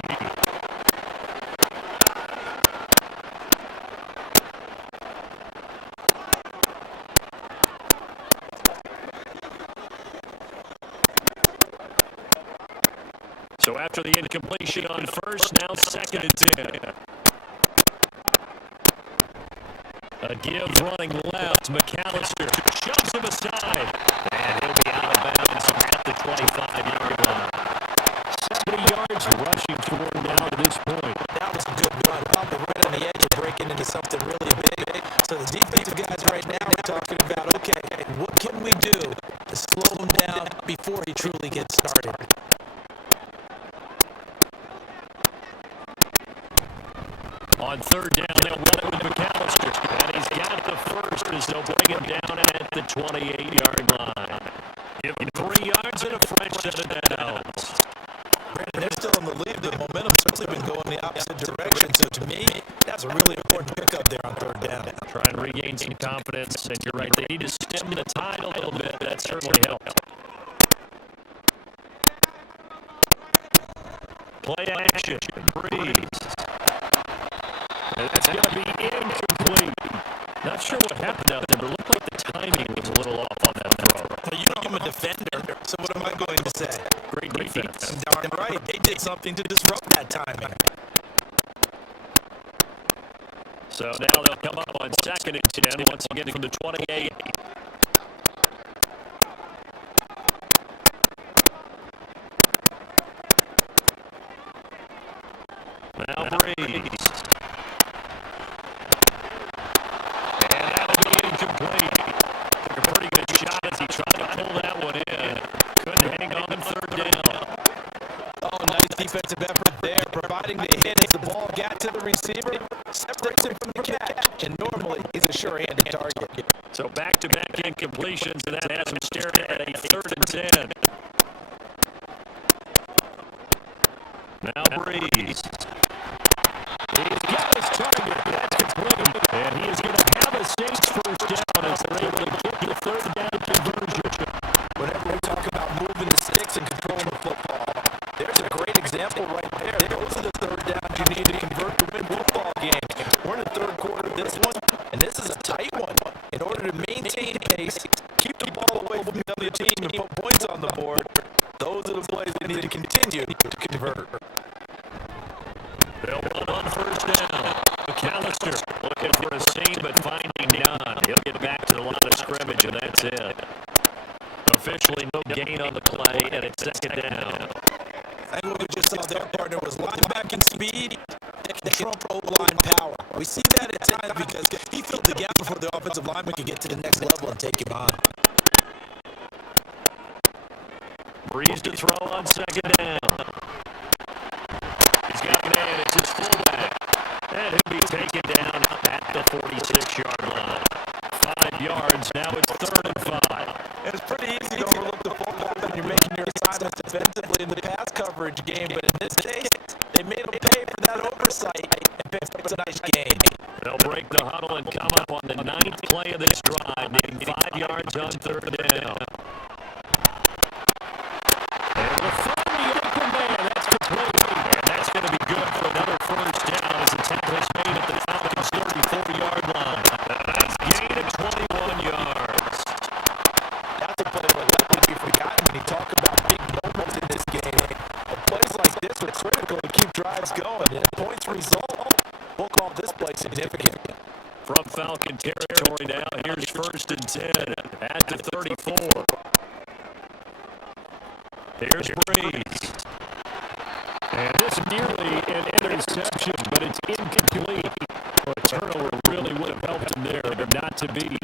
So after the incompletion on first, now 2nd and 10. A give running left. McAllister shoves him aside. And he'll be out of bounds at the 25-yard line. 70 yards rushing for him now to this point. That was a good defensive guys right now are talking about, okay, what can we do to slow him down before he truly gets started? On third down, they'll run it with McAllister. And he's got the first as they'll bring him down at the 28-yard line. Give him 3 yards and a fresh set of downs. They're still in the lead. The momentum's certainly been going the opposite direction. So to me, that's a really important pickup there on third down. Try and regain some confidence. And you're right, they need to stem the tide a little bit. That certainly helped. Play action. Breeze. And that's going to be incomplete. Not sure what happened out there, but it looked like the timing was a little off on that throw. Well, you know I'm a defender, so what am I going to say? Great defense. Darn right. They did something to disrupt that timing. So now they'll come up on 2nd and 10, once again from the 28. Now Breeze. And that'll be incomplete. Took a pretty good shot as he tried to pull that one in. Couldn't hang on 3rd down. Oh, nice defensive effort there, providing the hit as the ball got to the receiver, separates him from the catch, and normally he's a sure-handed target. So back-to-back incompletions, and that has him staring at a 3rd and 10. Now Breeze. He's got his target. That's complete. And he is going to have a Saints first down as they're able to get the 3rd down conversion. Whenever we talk about moving the sticks and controlling the football, there's a great example right there. Those are the 3rd downs you need to convert to win football games. We're in the 3rd quarter of this one, and this is a tight one. In order to maintain pace, keep the ball away from the other team, and put points on the board, those are the plays they need to continue to convert. They'll run on 1st down. McAllister looking for a seam, but finding none. He'll get back to the line of scrimmage, and that's it. Officially no gain on the play, and it's 2nd down. I think what we just saw there, partner, was linebacking speed that trump O-line power. We see that at times because he filled the gap before the offensive lineman could get to the next level and take him on. Breeze to throw on 2nd down. He's got man, it's his fullback. And he'll be taken down at the 46-yard line. 5 yards, now it's 3rd and 5. It's pretty easy to overlook the fullback when you're making your assignments defensively in the pass coverage game, but in this case, they made him pay for that oversight and picked up a nice game. They'll break the huddle and come up on the 9th play of this drive, needing 5 yards on 3rd down. And we'll find the open man. That's complete. And that's going to be good for another first down as the tackle is made at the Falcons' 34-yard line. That's gain of 21 yards. That's a play that will likely be forgotten when you talk about big moments in this game. But plays like this are critical to keep drives going. And if points result, we'll call this play significant. From Falcon territory now, here's 1st and 10 at the 34. Here's Breeze. And this nearly an interception, but it's incomplete. Well, a turnover really would have helped him there, but not to be.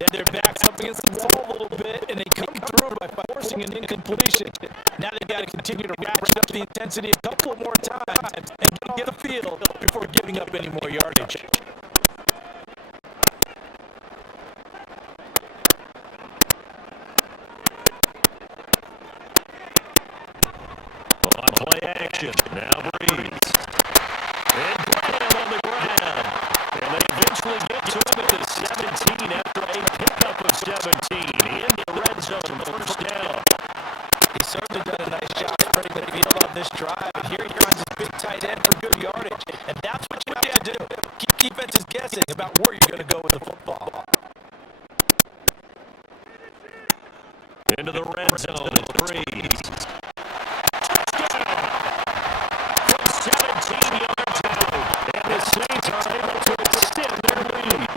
Yeah, they're backed up against the wall a little bit, and they come through by forcing an incompletion. Now they've got to continue to ratchet up the intensity a couple more times and get a feel before giving up any more yardage. On play action, now Breeze. And Graham on the ground. And they eventually get to him at the 17 after a pickup of 17. In the red zone, 1st down. He's certainly done a nice job spreading the field on this drive. And here he finds his big tight end for good yardage. And that's what you have to do. Keep defenses guessing about where you're going to go with the football. Into the red zone, Breeze. From 17 yards out. And the Saints are able to extend their lead.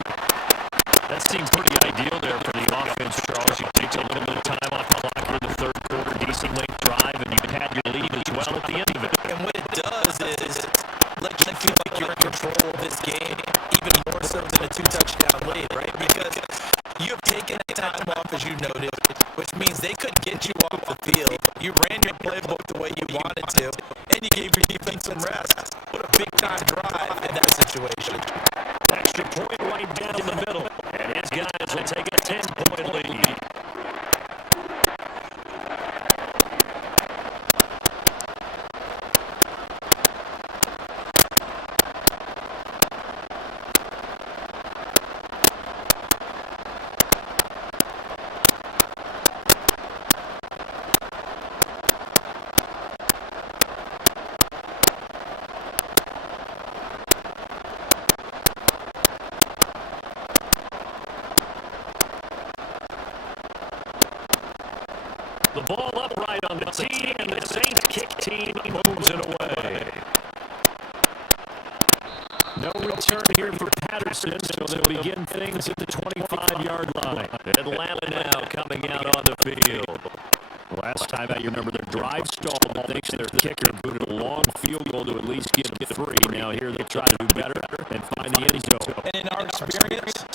That seemed pretty ideal there for the offense, Charles. You take a little bit of time off the clock here in the 3rd quarter, decent length drive, and you had your lead as well at the end of it. And what it does is let you feel like you're in control of this game, even more so than a 2-touchdown lead, right? Because you have taken time off, as you noted, which means they could get you off the field. You ran your playbook the way you wanted to, and you gave your defense some rest. What a big-time drive in that situation. Extra point right down the middle. And his guys will take a 10-point lead. The ball upright on the tee, and the Saints kick team moves it away. No return here for Patterson, so they'll begin things at the 25-yard line. Atlanta now coming out on the field. Last time out, you remember their drive stalled thanks to their kicker booted a long field goal to at least get them 3. Now here they'll try to do better and find the end zone. And in our experience,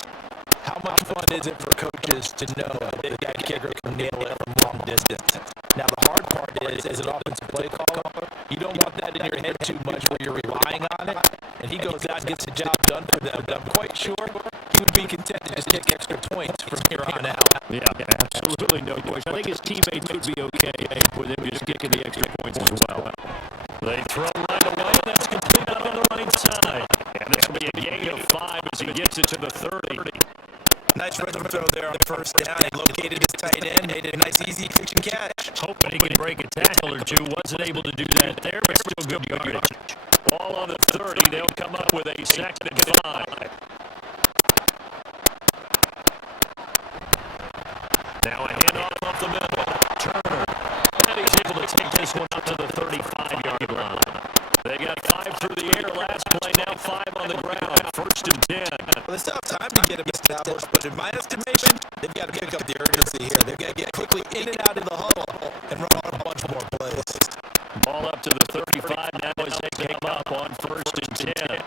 how much fun is it for coaches to know that that kicker can nail it from long distance? Now, the hard part is, as an offensive play caller, you don't want that in your head too much where you're relying on it, and he goes out and gets the job done for them. But I'm quite sure he would be content to just kick extra points from here on out. Yeah, absolutely no question. I think his teammates would be okay with him just kicking the extra points as well. They throw right away, and that's complete on the right side. And this will be a gain of 5 as he gets it to the 30. Nice rhythm throw there on first down. He located his tight end, made it a nice, easy catch and catch. Hoping he could break a tackle or two. Wasn't able to do that there, but still good yardage. Ball on the 30. They'll come up with a 2nd and 5. Now a handoff up the middle. Turner. And he's able to take this one up to the 35-yard line. They got 5 through the air last play, now 5 on the ground. 1st and 10. Well, they still have time to get him established, but in my estimation, they've got to pick up the urgency here. They've got to get quickly in and out of the huddle and run a bunch more plays. Ball up to the 35 now as they come up on 1st and 10.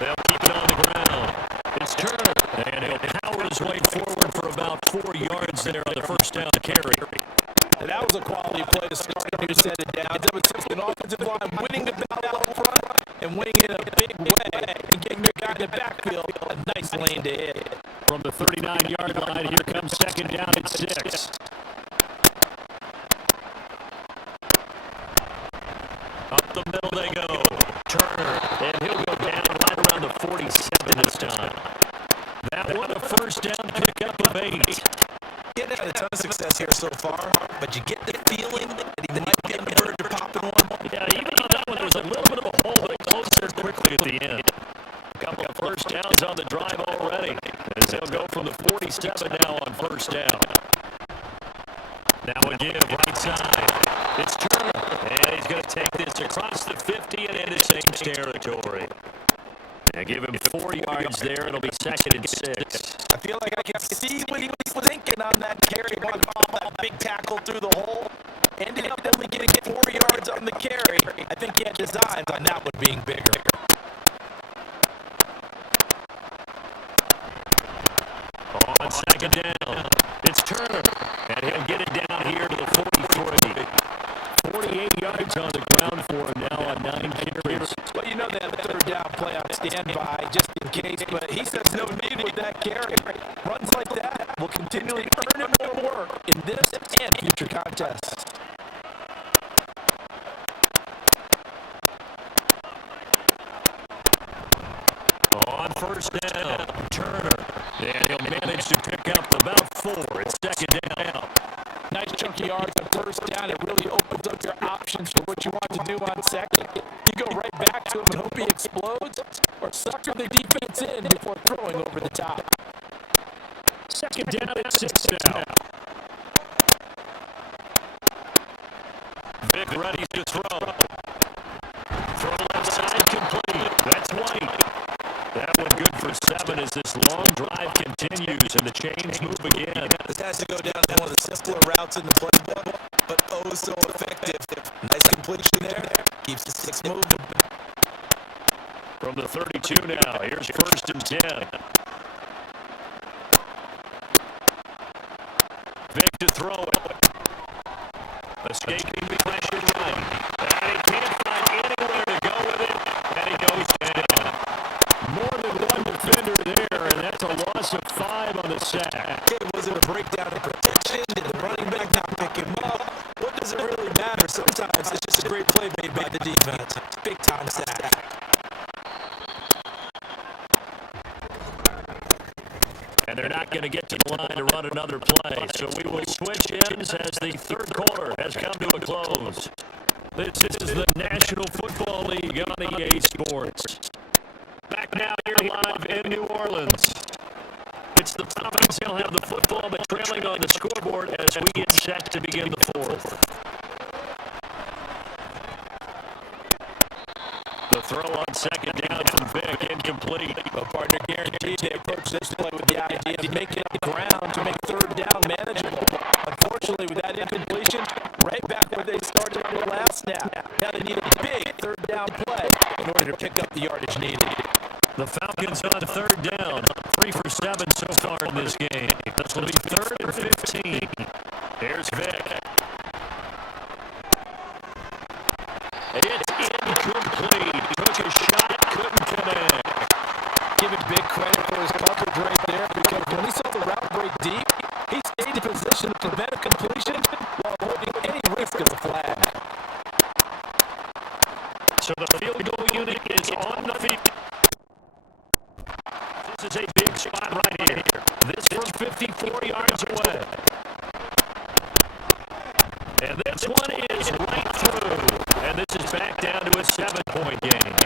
They'll keep it on the ground. It's Turner, and he'll power his way forward for about 4 yards there on the 1st down carry. And that was a quality play to start and to set it down. It was an offensive line winning the battle out front and winning it in a big way and getting your guy in the backfield a nice lane to hit. From the 39-yard line, here comes 2nd down at 6. Up the middle they go. Turner, and he'll go down right around the 47 this time. That one a 1st down pickup of 8. He hasn't had a ton of success here so far, but you get the feeling that he might be on the verge of popping one. Yeah, even on that one, there was a little bit of a hole, but closer quickly at the end. A couple of 1st downs on the drive already, as they'll go from the 47 now on 1st down. Now again, right side. It's Turner, and he's going to take this across the 50 and into Saints territory. And give him 4 yards there. It'll be 2nd and 6. I feel like I can see what he was thinking on that carry. Wanted off that big tackle through the hole. Ended up only getting 4 yards on the carry. I think he had designs on that one being bigger. On 2nd down, it's Turner, and he'll get it down here to the 43. 48 yards on the ground for him now on 9 carries. Well, you know they have a 3rd down play on standby just in case, but he says no need with that carry. Runs like that will continually earn him more work in this and future contests. On 1st down, Turner, and he'll manage to pick up about 4. It's 2nd down. Nice chunky yards on 1st down. It really opens up your options for what you want to do on 2nd. You go right back to him and hope he explodes, or sucker the defense in before throwing over the top. 2nd down at 6 now. Vick ready to throw. Throw left side complete. That's White. That one good for 7 as this long drive continues and the chains move again. This has to go down to one of the simpler routes in the playbook, but oh so effective. Nice completion there. Keeps the 6 moving. From the 32 now, here's 1st and 10. Vikk to throw it. Escaping the pressure right. And he can't find anywhere to go with it. And he goes down. More than one defender there, and that's a loss of 5 on the sack. Was it a breakdown in protection? Did the running back not pick him up? What does it really matter? Sometimes it's just a great play made by the defense. Big time sack. And they're not going to get to the line to run another play. So we will switch ends as the third quarter has come to a close. This is the National Football League on EA Sports. Back now here live in New Orleans. It's the Falcons. They'll have the football, but trailing on the scoreboard as we get set to begin the fourth. The throw on 2nd down from Vikk, incomplete. Well, partner, guaranteed they approach this play with the idea of making up ground to make 3rd down manageable. Unfortunately, with that incompletion, right back where they started on the last snap. Now they need a big 3rd down play in order to pick up the yardage needed. The Falcons on 3rd down, 3 for 7 so far in this game. This will be 3rd and 15. Here's Vikk. It's incomplete. Took a shot, couldn't connect. Give him big credit for his coverage right there, because when he saw the route break deep, he stayed in position to prevent a completion while avoiding any risk of a flag. So the field goal unit is on the field. This is a big spot right here. This from 54 yards away. And this one is right through. And this is back down to a 7-point game.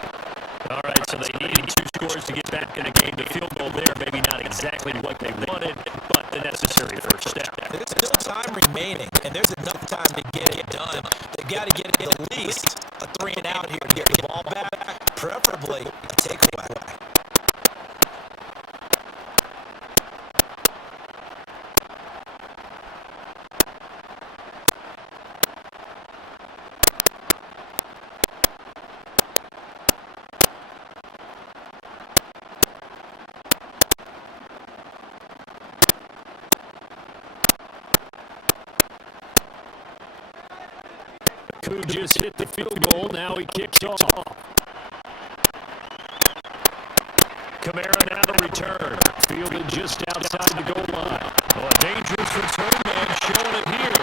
All right, so they needed 2 scores to get back in the game. The field goal there, maybe not exactly what they wanted, but the necessary first step. There's still time remaining, and there's enough time to get it done. They've got to get at least a 3 and out here to get the ball back, preferably a takeaway. Who just hit the field goal, now he kicks off. Kamara now to return. Fielded just outside the goal line. Oh, a dangerous return man showing it here.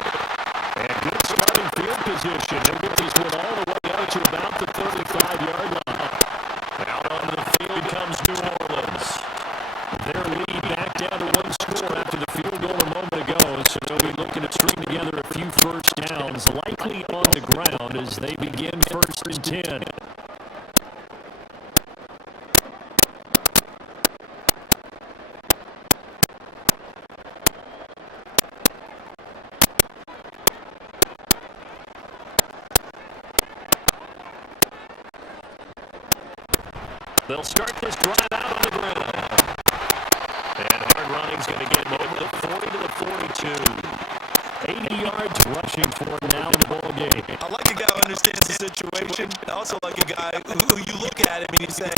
And good starting field position. He'll get this one all the way out to about the 35-yard line. Out on the field comes New Orleans. Their lead back down to 1 score after the field goal a moment ago. So they'll be looking to string together a few first downs, likely on the ground as they begin 1st and 10. They'll start this drive out on the ground. And hard running's going to get him over the 40 to the 42. 80 yards rushing for him now in the ball game. I like a guy who understands the situation. I also like a guy who you look at him and you say,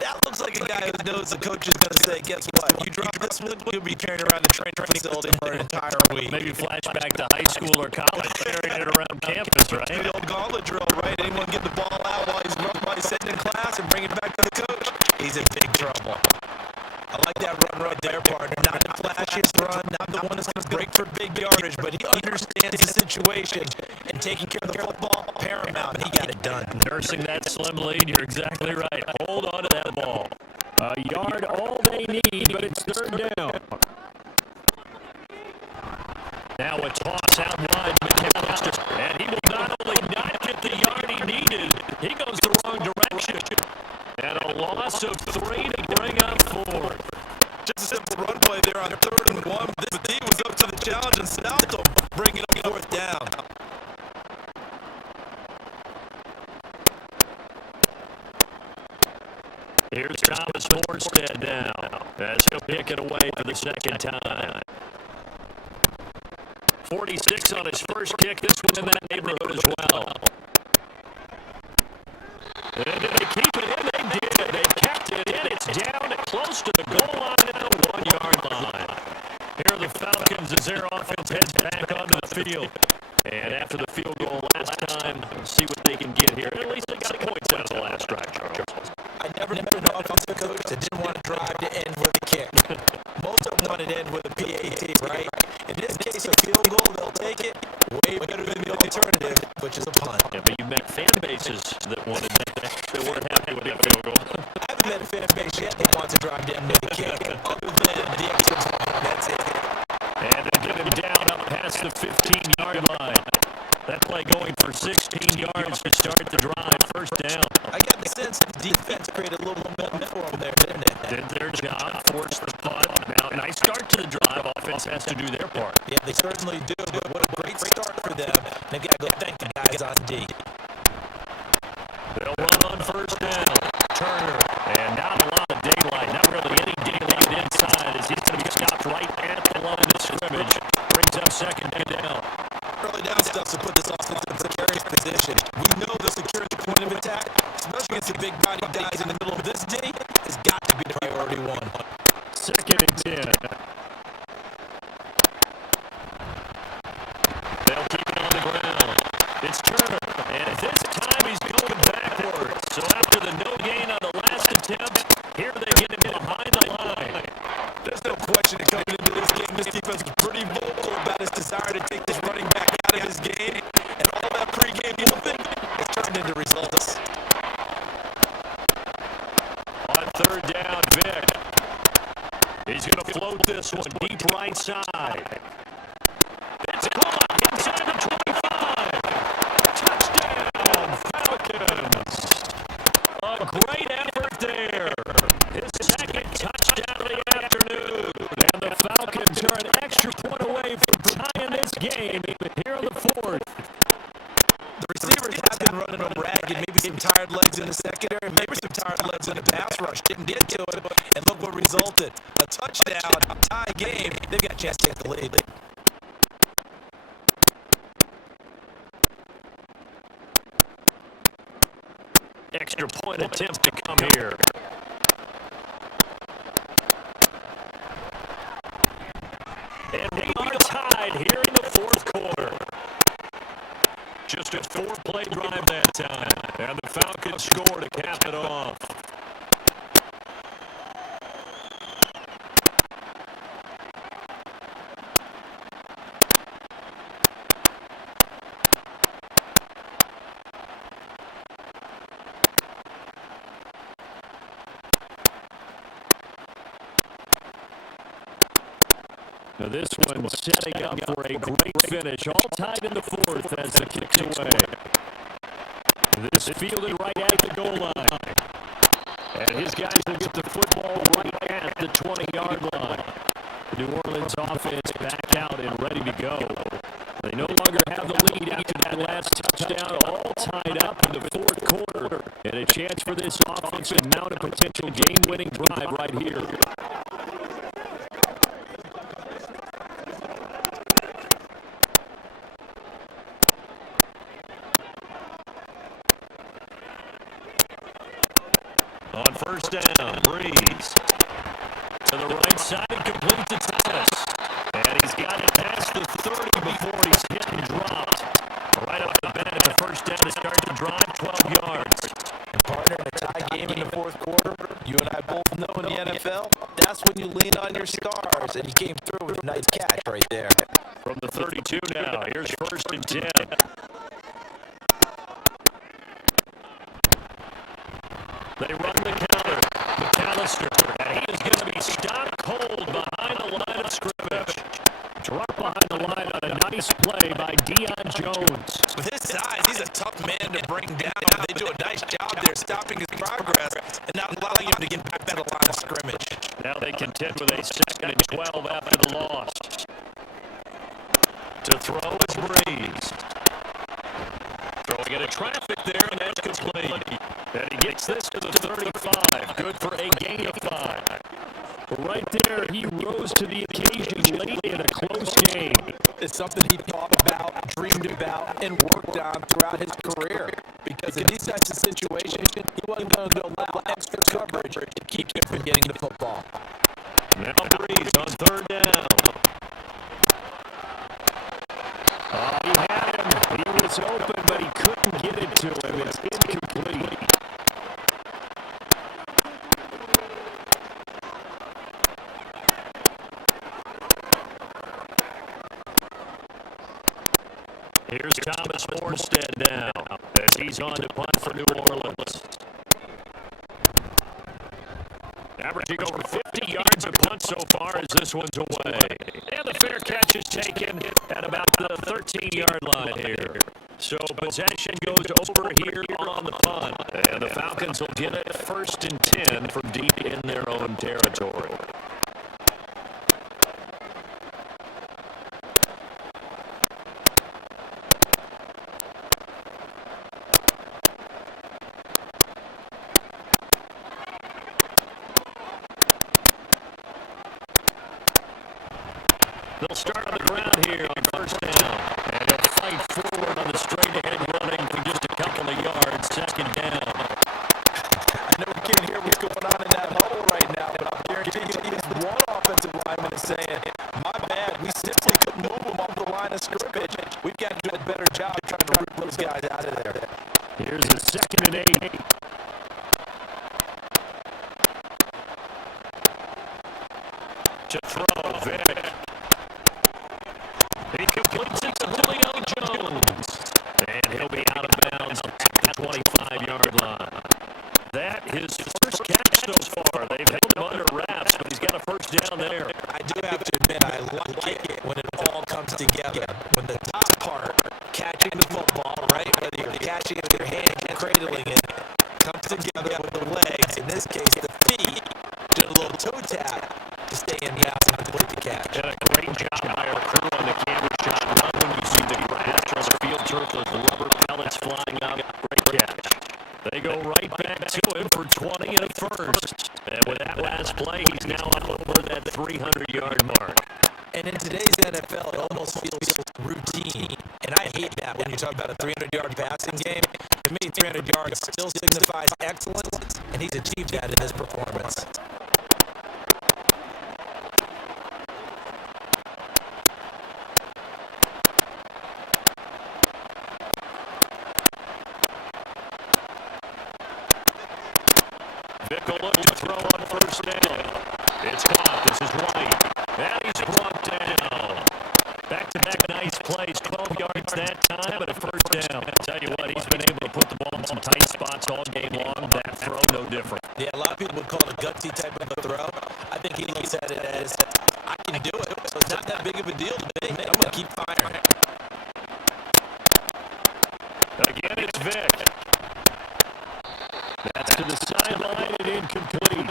that looks like a guy who knows the coach is going to say, guess what? You drop this one, you'll be carrying around the training facility for an entire week. Maybe flashback to high school or college, carrying it around campus, right? The old gauntlet drill, right? Anyone get the ball out while he's sitting in class and bring it back to the coach? He's in big trouble. I like that run right there, partner. Not the flashiest run, not the one that's going to break for big yardage, but he understands the situation, and taking care of the football, paramount, and he got it done. Nursing that slim lead, you're exactly right. Hold on to that ball. A yard all they need, but it's 3rd down. Now a toss out wide, McAllister, and he will not only not get the yard he needed, he goes the wrong direction. And a loss of 3 to bring up 4. Just a simple run play there on 3rd and 1. This D was up to the challenge and stopped him, bringing up 4th down. Here's Thomas Morstead now, as he'll pick it away for the 2nd time. 46 on his first kick. This one in that neighborhood as well. And did they keep it in? They did. They close to the goal line at the 1-yard line. Here are the Falcons as their offense heads back onto the field. And after the field goal last time, see what they can get here. At least they got points out of the last drive, Charles. I never met an offensive coach that didn't want to drive to end with a kick. Most of them want to end with a PAT, right? In this case, a field goal, they'll take it. Way better than the alternative, which is a punt. Yeah, but you've met fan bases that wanted that weren't happy with that field goal. I haven't met a fan base yet that wants to drive to end with a kick. Other than the extra point, that's it. And they get him down up past the 15-yard line. That play going for 16 yards to start the drive. First down. I got the sense that the defense created a little momentum for them there, didn't it? Did their job, forced the punt. Now, nice start to the drive. Offense has to do their part. Yeah, they certainly do, but what a great start for them. They've got to go thank the guys on D. They'll run on first down. Turner. And not a lot of daylight. Not really any daylight inside as he's going to be stopped right at the line of scrimmage. Brings up second down. Early down stuff to put this offense in a precarious position. We know the security point of attack, especially against the big body guys in the middle of this day, has got to be priority one. Second and 10. They'll keep it on the ground. It's Turner, and this time he's going backwards. So after the no gain on the last attempt, here they get him behind the line. There's no question that coming into this game, this defense was pretty vocal about his desire to take this running back out of his game, and all that pregame movement has turned into results. On third down, Vikk. He's going to float this one deep right side. It's caught inside the 25. Touchdown, Falcons. A great effort there. His second touchdown of the afternoon. And the Falcons are an extra point away from tying this game here in the fourth. The receivers have been running them ragged, maybe some tired legs in the secondary, maybe some tired legs in the pass rush. Didn't get to it, and look what resulted. A touchdown, a tie game. They've got a chance to take the lead. Extra point attempt to come here. And we are tied here in the fourth quarter. Just a 4-play drive that time. And the Falcons score to cap it off. Now this one setting up for a great finish. All tied in the fourth as the kick's away. This fielded right at the goal line. And his guys will get the football right at the 20-yard line. The New Orleans offense back out and ready to go. They no longer have the lead after that last touchdown. All tied up in the fourth quarter. And a chance for this offense to mount a potential game-winning drive right here. On first down, Breeze to the right side and completes the pass. And he's got it past the 30 before he's hit and dropped. Right off the bat at the first down to start the drive, 12 yards. And partner, in a tie game in the fourth quarter, you and I both know in the NFL, that's when you lean on your scars, and he came through with a nice catch right there. From the 32 now, here's first and 10. They run the counter. McAllister, and he is going to be stopped cold behind the line of scrimmage. Drop behind the line on a nice play by Deion Jones. With his size, he's a tough man to bring down. They do a nice job there stopping his progress and not allowing him to get back to the line of scrimmage. Now they contend with a 2nd and 12 after the loss. To throw is Breeze. Throwing into traffic there, and that's complete. And he gets this to the 35. Good for a gain of 5. Right there, he rose to the occasion late in a close game. is something he thought about, dreamed about, and worked on throughout his career. Because in these types of situations, he wasn't going to allow extra coverage to keep him from getting the football. Now Breeze on third down. Oh, he had him. He was open, but he couldn't get it to him. It's incomplete. Here's Thomas Morstead now as he's on to punt for New Orleans. Averaging over 50 yards a punt so far as this one's away. And the fair catch is taken at about the 13-yard line here. So possession goes over here on the punt. And the Falcons will get it 1st and 10 from deep in their own territory. They'll start on the ground here on 1st down. And they'll fight forward on the straight ahead running for just a couple of yards. 2nd down. I know we can't hear what's going on in that huddle right now, but I'm guaranteeing you at least one offensive lineman is saying, my bad, we simply couldn't move them off the line of scrimmage. We've got to do a better job trying to root those guys out of there. Here's a 2nd and 8. To throw, Vick. He completes it to Julio Jones. And he'll be out of bounds at the 25-yard line. That his first catch so far. They've held him under wraps, but he's got a 1st down there. I do have to admit, I like it when it all comes together. When the top part, catching the football, right, whether you're catching it with your hands or cradling it, comes together with the legs, in this case the feet, do a little toe tap to stay in the out and complete the catch. And a great job by our crew on the camera shot. Love when you see the crash on the field turf, those rubber pellets flying out. Great catch. They go right back to him for 20 and a 1st. And with that last play, he's now up over that 300-yard mark. And in today's NFL, it almost feels routine. And I hate that when you talk about a 300-yard passing game. To me, 300 yards still signifies excellence, and he's achieved that in this performance. Vick will look to throw on 1st down. It's caught. This is White. And he's brought down. Back-to-back nice plays. 12 yards that time, but a 1st down. I tell you what, he's been able to put the ball in some tight spots all game long. That throw, no different. Yeah, a lot of people would call it a gutsy type of a throw. I think he looks at it as, I can do it, so it's not that big of a deal to me. I'm going to keep firing. Again, it's Vick. That's to the sideline and incomplete.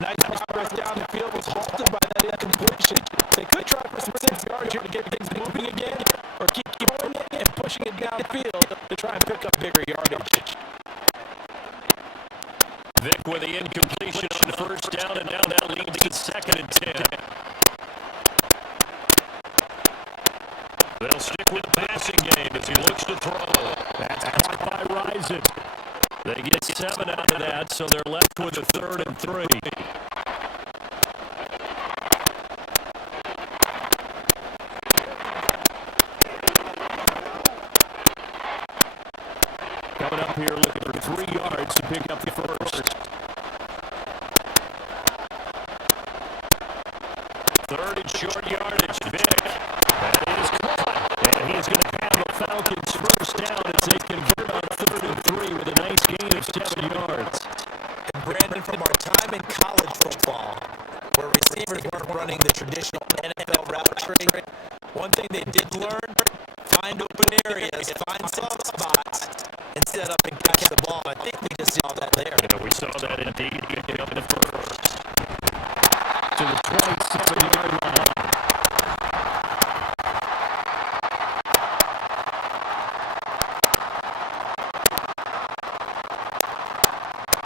Nice progress down the field was halted by that incompletion. They could try for some 6 yards here to get things moving again, or keep going and pushing it downfield to try and pick up bigger yardage. Vick with the incompletion on 1st down, and now that leads to 2nd and 10. They'll stick with the passing game as he looks to throw. That's caught by Rising. They get 7 out of that, so they're left with a 3rd and 3. Coming up here looking for 3 yards to pick up the 1st. 3rd and short yardage. Vick. That is caught. And he is going to have the Falcons 1st down as they convert on 3rd and 3 with a nice gain of 7 yards. And Brandon, from our time in college football, where receivers weren't running the traditional NFL route tree, one thing they did learn, find open areas, find soft spots, and set up and catch the ball. I think we just saw that there. Yeah, we saw that indeed picking up the 1st. To the 27-yard line.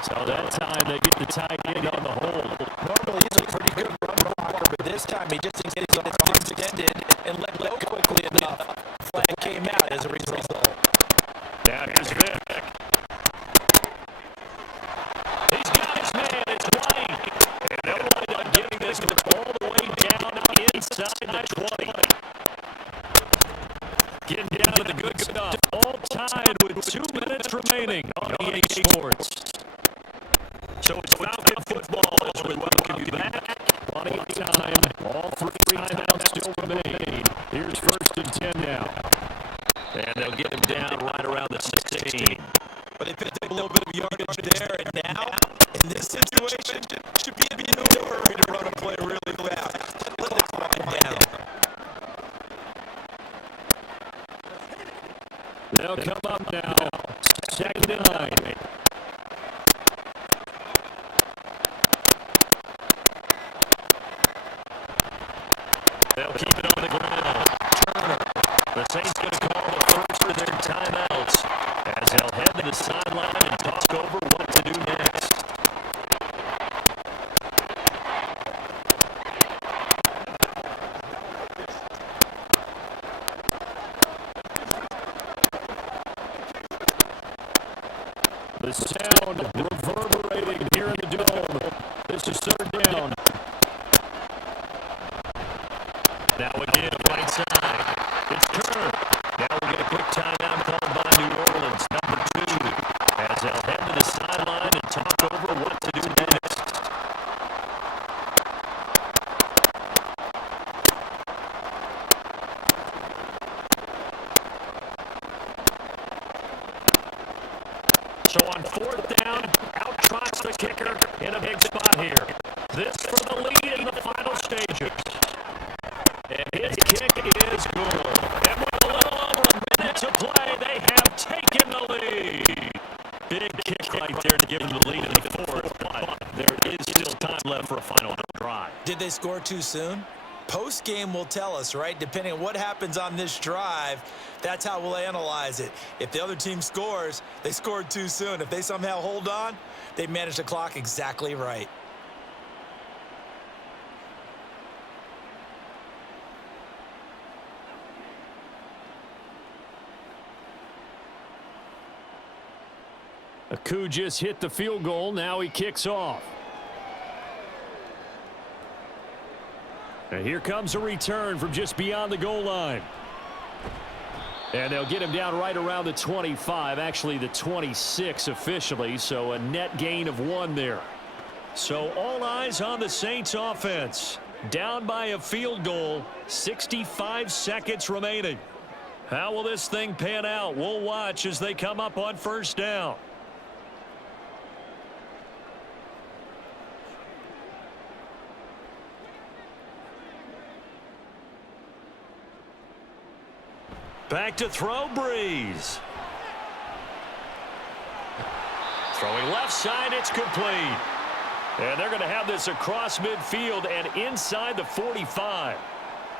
So that time they get the tight end on the hold. Normally he's a pretty good run blocker, but this time he just gets his arms extended and let go quickly. inside the 20. Getting down to the good stuff. All tied with 2 minutes remaining on EA Sports. So it's Falcon football as we welcome you back. Plenty of time. All 3 timeouts still remain. Here's 1st and 10 now. And they'll get him down right around the 16. But they picked up a little bit of yardage there, and now, in this situation, should be in no hurry to run a play really fast. Let the clock down. They'll come up now. 2nd and 9. They'll keep it on the ground. Turner. The Saints going to call the first of their timeouts as they'll head to the sideline and talk over what to do next. The sound reverberating here in the dome. This is 3rd down. Now again, right side. It's Turner. Now we get a quick timeout called by New Orleans, number 2, as they'll head to the sideline and talk over what to do next. So on 4th down, out trots the kicker in a big spot here. This for the lead in the final stages. And his kick is good. And with a little over a minute to play, they have taken the lead. Big kick right there to give them the lead in the 4th. But there is still time left for a final drive. Did they score too soon? Post-game will tell us, right? Depending on what happens on this drive, that's how we'll analyze it. If the other team scores, they scored too soon. If they somehow hold on, they managed the clock exactly right. Aku just hit the field goal. Now he kicks off. And here comes a return from just beyond the goal line. And they'll get him down right around the 25, actually the 26 officially, so a net gain of 1 there. So all eyes on the Saints offense. Down by a field goal, 65 seconds remaining. How will this thing pan out? We'll watch as they come up on 1st down. Back to throw, Breeze. Throwing left side, it's complete. And they're going to have this across midfield and inside the 45.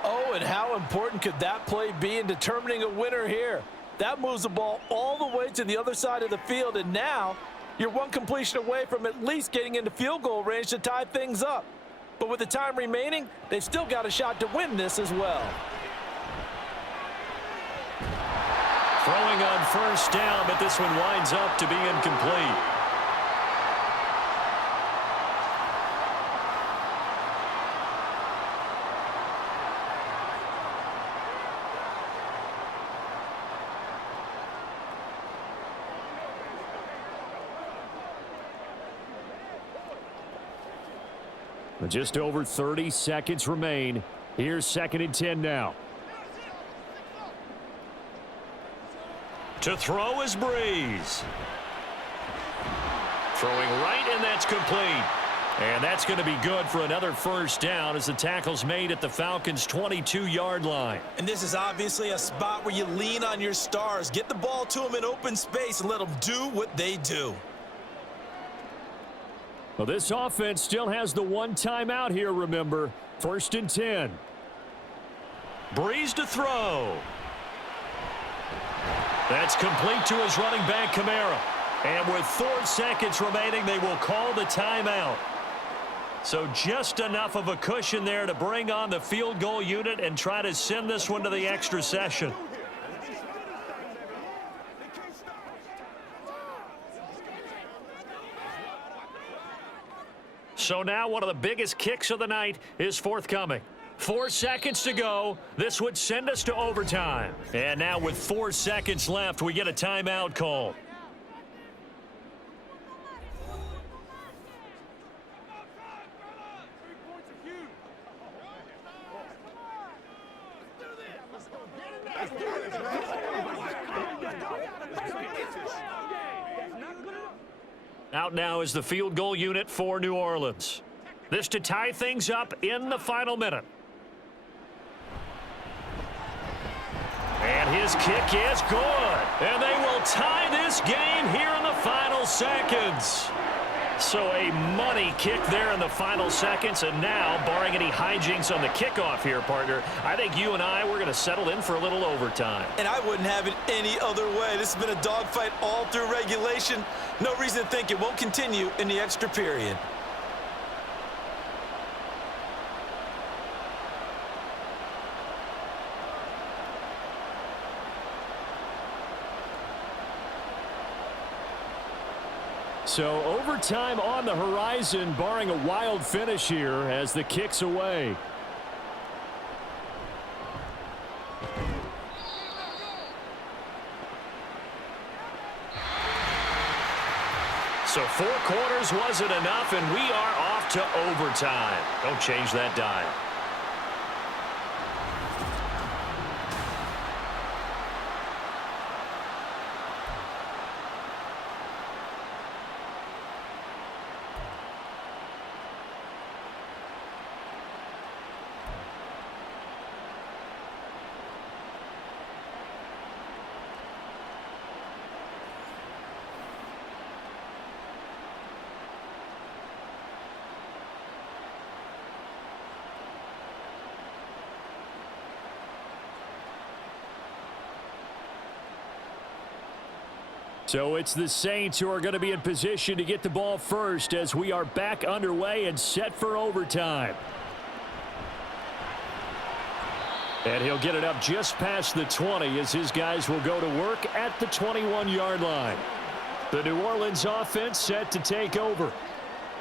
Oh, and how important could that play be in determining a winner here? That moves the ball all the way to the other side of the field, and now you're one completion away from at least getting into field goal range to tie things up. But with the time remaining, they've still got a shot to win this as well. Throwing on 1st down, but this one winds up to be incomplete. Just over 30 seconds remain. Here's 2nd and 10 now. To throw is Breeze. Throwing right, and that's complete. And that's going to be good for another 1st down as the tackle's made at the Falcons' 22-yard line. And this is obviously a spot where you lean on your stars. Get the ball to them in open space and let them do what they do. Well, this offense still has the 1 timeout here, remember. 1st and 10. Breeze to throw. That's complete to his running back, Kamara. And with 4 seconds remaining, they will call the timeout. So just enough of a cushion there to bring on the field goal unit and try to send this one to the extra session. So now one of the biggest kicks of the night is forthcoming. 4 seconds to go. This would send us to overtime. And now with 4 seconds left, we get a timeout call. Out now is the field goal unit for New Orleans. This to tie things up in the final minute. And his kick is good. And they will tie this game here in the final seconds. So a money kick there in the final seconds. And now, barring any hijinks on the kickoff here, partner, I think you and I, we're going to settle in for a little overtime. And I wouldn't have it any other way. This has been a dogfight all through regulation. No reason to think it won't continue in the extra period. So overtime on the horizon, barring a wild finish here as the kick's away. So 4 quarters wasn't enough, and we are off to overtime. Don't change that dial. So it's the Saints who are going to be in position to get the ball first as we are back underway and set for overtime. And he'll get it up just past the 20 as his guys will go to work at the 21-yard line. The New Orleans offense set to take over.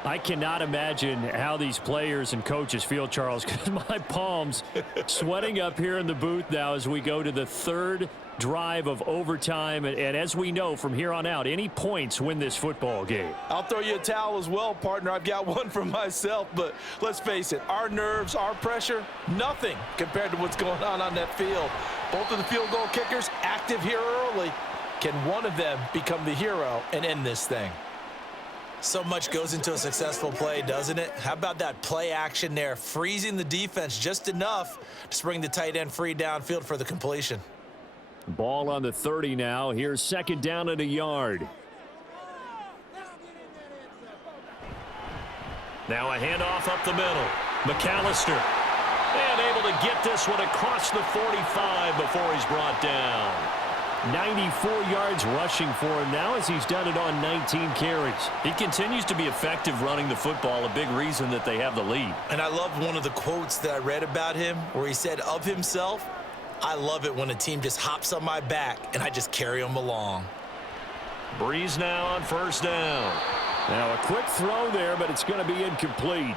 I cannot imagine how these players and coaches feel, Charles, because my palms sweating up here in the booth now as we go to the third drive of overtime. And as we know from here on out, any points win this football game. I'll throw you a towel as well, partner. I've got one for myself, but let's face it, our nerves, our pressure, nothing compared to what's going on that field. Both of the field goal kickers active here early. Can one of them become the hero and end this thing? So much goes into a successful play, doesn't it? How about that play action there, freezing the defense just enough to bring the tight end free downfield for the completion. Ball on the 30 now. Here's second down and a yard. Now a handoff up the middle. McAllister. And able to get this one across the 45 before he's brought down. 94 yards rushing for him now as he's done it on 19 carries. He continues to be effective running the football, a big reason that they have the lead. And I love one of the quotes that I read about him where he said of himself, I love it when a team just hops on my back and I just carry them along. Breeze now on first down. Now a quick throw there, but it's going to be incomplete.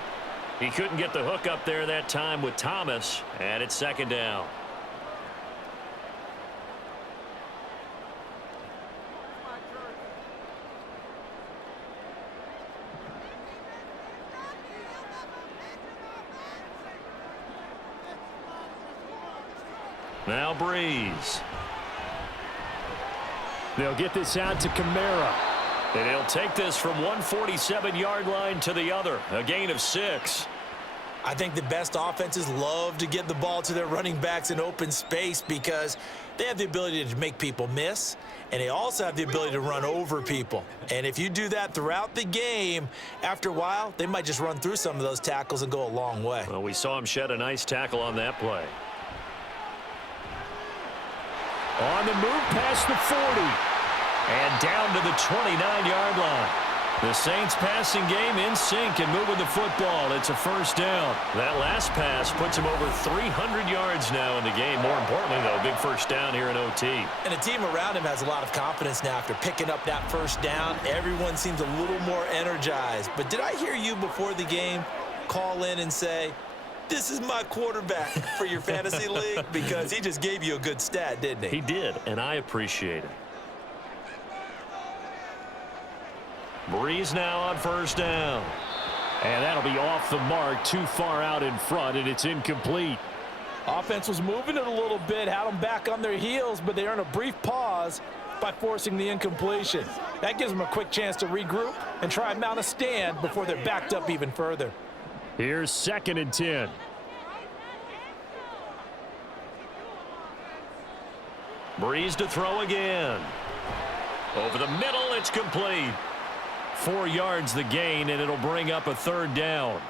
He couldn't get the hook up there that time with Thomas, and it's second down. Now Breeze. They'll get this out to Kamara. And he'll take this from 147-yard line to the other. A gain of 6. I think the best offenses love to get the ball to their running backs in open space because they have the ability to make people miss, and they also have the ability to run over people. And if you do that throughout the game, after a while, they might just run through some of those tackles and go a long way. Well, we saw him shed a nice tackle on that play. On the move past the 40. And down to the 29-yard line. The Saints passing game in sync and moving the football. It's a first down. That last pass puts him over 300 yards now in the game. More importantly, though, big first down here in OT. And the team around him has a lot of confidence now after picking up that first down. Everyone seems a little more energized. But did I hear you before the game call in and say, this is my quarterback for your fantasy league? Because he just gave you a good stat, didn't he? He did, and I appreciate it. Breeze now on first down. And that'll be off the mark, too far out in front, and it's incomplete. Offense was moving it a little bit, had them back on their heels, but they earned a brief pause by forcing the incompletion. That gives them a quick chance to regroup and try and mount a stand before they're backed up even further. Here's 2nd and 10. Breeze to throw again. Over the middle, it's complete. 4 yards the gain, and it'll bring up a 3rd down.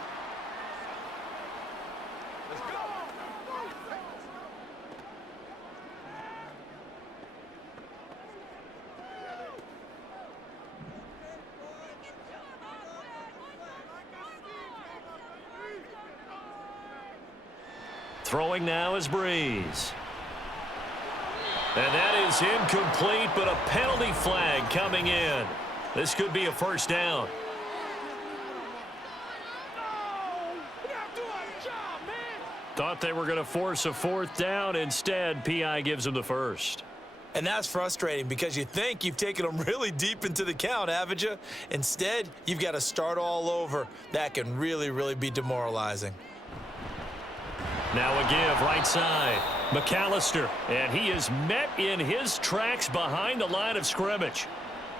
Throwing now is Breeze. And that is incomplete, but a penalty flag coming in. This could be a 1st down. Thought they were going to force a 4th down. Instead, PI gives them the 1st. And that's frustrating because you think you've taken them really deep into the count, haven't you? Instead, you've got to start all over. That can really, really be demoralizing. Now a give right side. McAllister, and he is met in his tracks behind the line of scrimmage.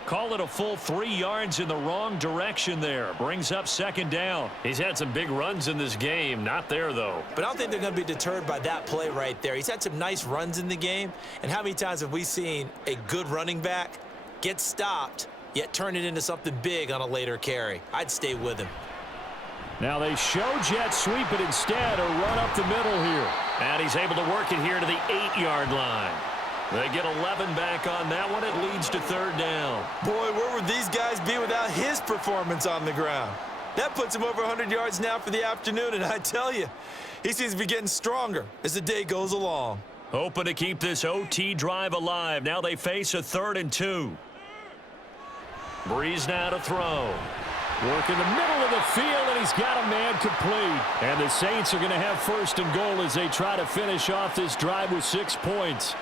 Call it a full 3 yards in the wrong direction there. Brings up 2nd down. He's had some big runs in this game. Not there, though. But I don't think they're going to be deterred by that play right there. He's had some nice runs in the game. And how many times have we seen a good running back get stopped, yet turn it into something big on a later carry? I'd stay with him. Now they show jet sweep, but instead a run up the middle here. And he's able to work it here to the 8-yard line. They get 11 back on that one. It leads to 3rd down. Boy, where would these guys be without his performance on the ground? That puts him over 100 yards now for the afternoon, and I tell you, he seems to be getting stronger as the day goes along. Hoping to keep this OT drive alive. Now they face a 3rd and 2. Breeze now to throw. Work in the middle of the field, and he's got a man complete. And the Saints are going to have 1st and goal as they try to finish off this drive with 6 points.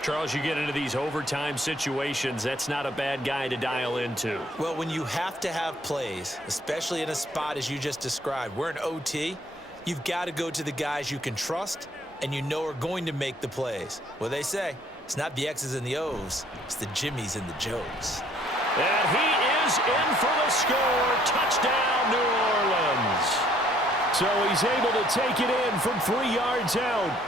Charles, you get into these overtime situations, that's not a bad guy to dial into. Well, when you have to have plays, especially in a spot as you just described, we're in OT, you've got to go to the guys you can trust and you know are going to make the plays. Well, they say, it's not the X's and the O's, it's the Jimmies and the Joes. And he is in for the score. Touchdown, New Orleans. So he's able to take it in from 3 yards out.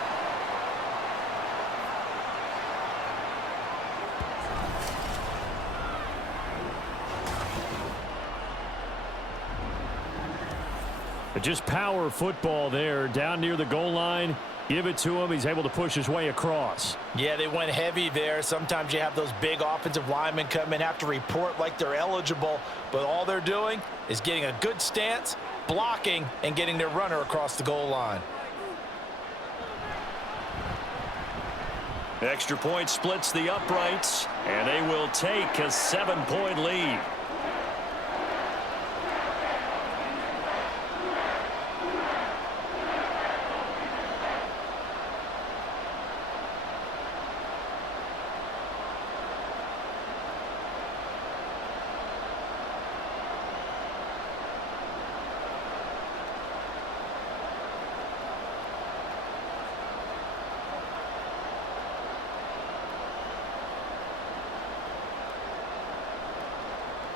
Just power football there, down near the goal line. Give it to him. He's able to push his way across. Yeah, they went heavy there. Sometimes you have those big offensive linemen come in, have to report like they're eligible, but all they're doing is getting a good stance, blocking, and getting their runner across the goal line. Extra point splits the uprights, and they will take a 7-point lead.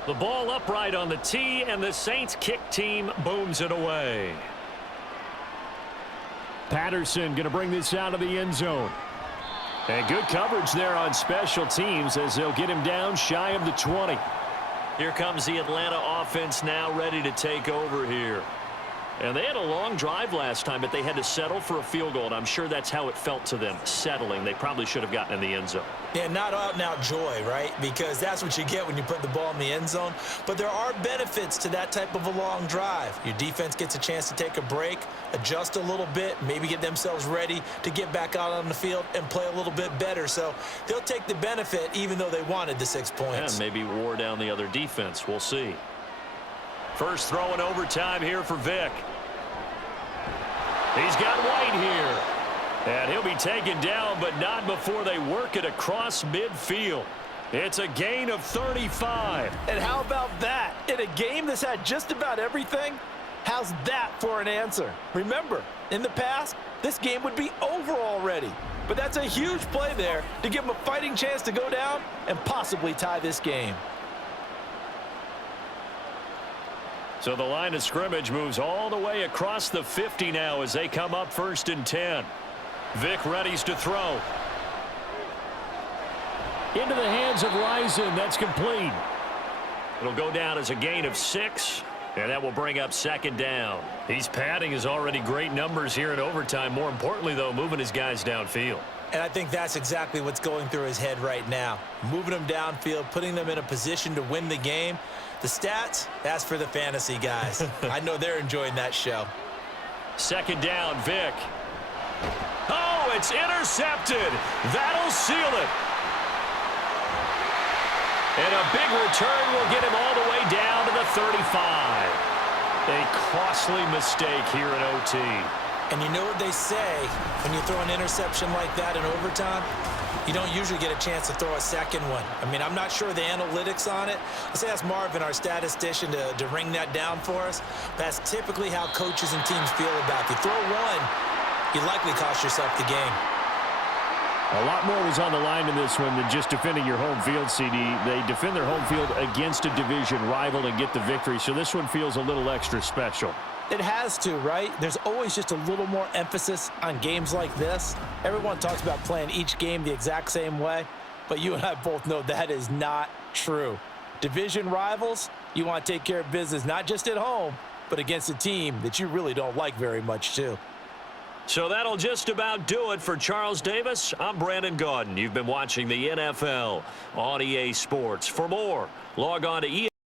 The ball upright on the tee, and the Saints kick team booms it away. Patterson going to bring this out of the end zone. And good coverage there on special teams as they'll get him down shy of the 20. Here comes the Atlanta offense now ready to take over here. And they had a long drive last time, but they had to settle for a field goal, and I'm sure that's how it felt to them, settling. They probably should have gotten in the end zone. Yeah, not out-and-out joy, right? Because that's what you get when you put the ball in the end zone. But there are benefits to that type of a long drive. Your defense gets a chance to take a break, adjust a little bit, maybe get themselves ready to get back out on the field and play a little bit better. So they'll take the benefit even though they wanted the 6 points. Yeah, maybe wore down the other defense. We'll see. First throw in overtime here for Vikk. He's got White here. And he'll be taken down, but not before they work it across midfield. It's a gain of 35. And how about that? In a game that's had just about everything, how's that for an answer? Remember, in the past, this game would be over already. But that's a huge play there to give them a fighting chance to go down and possibly tie this game. So the line of scrimmage moves all the way across the 50 now as they come up 1st and 10. Vikk readies to throw. Into the hands of Rison. That's complete. It'll go down as a gain of 6, and that will bring up 2nd down. He's padding his already great numbers here in overtime. More importantly, though, moving his guys downfield. And I think that's exactly what's going through his head right now. Moving them downfield, putting them in a position to win the game. The stats, that's for the fantasy guys. I know they're enjoying that show. 2nd down, Vikk. Oh, it's intercepted. That'll seal it. And a big return will get him all the way down to the 35. A costly mistake here in OT. And you know what they say, when you throw an interception like that in overtime, you don't usually get a chance to throw a second one. I mean, I'm not sure the analytics on it. Let's ask Marvin, our statistician, to ring that down for us. That's typically how coaches and teams feel about it. If you throw one, you likely cost yourself the game. A lot more was on the line in this one than just defending your home field, CD. They defend their home field against a division rival and get the victory, so this one feels a little extra special. It has to, right? There's always just a little more emphasis on games like this. Everyone talks about playing each game the exact same way, but you and I both know that is not true. Division rivals, you want to take care of business not just at home, but against a team that you really don't like very much too. So that'll just about do it for Charles Davis. I'm Brandon Gaudin. You've been watching the NFL on EA Sports. For more, log on to EA.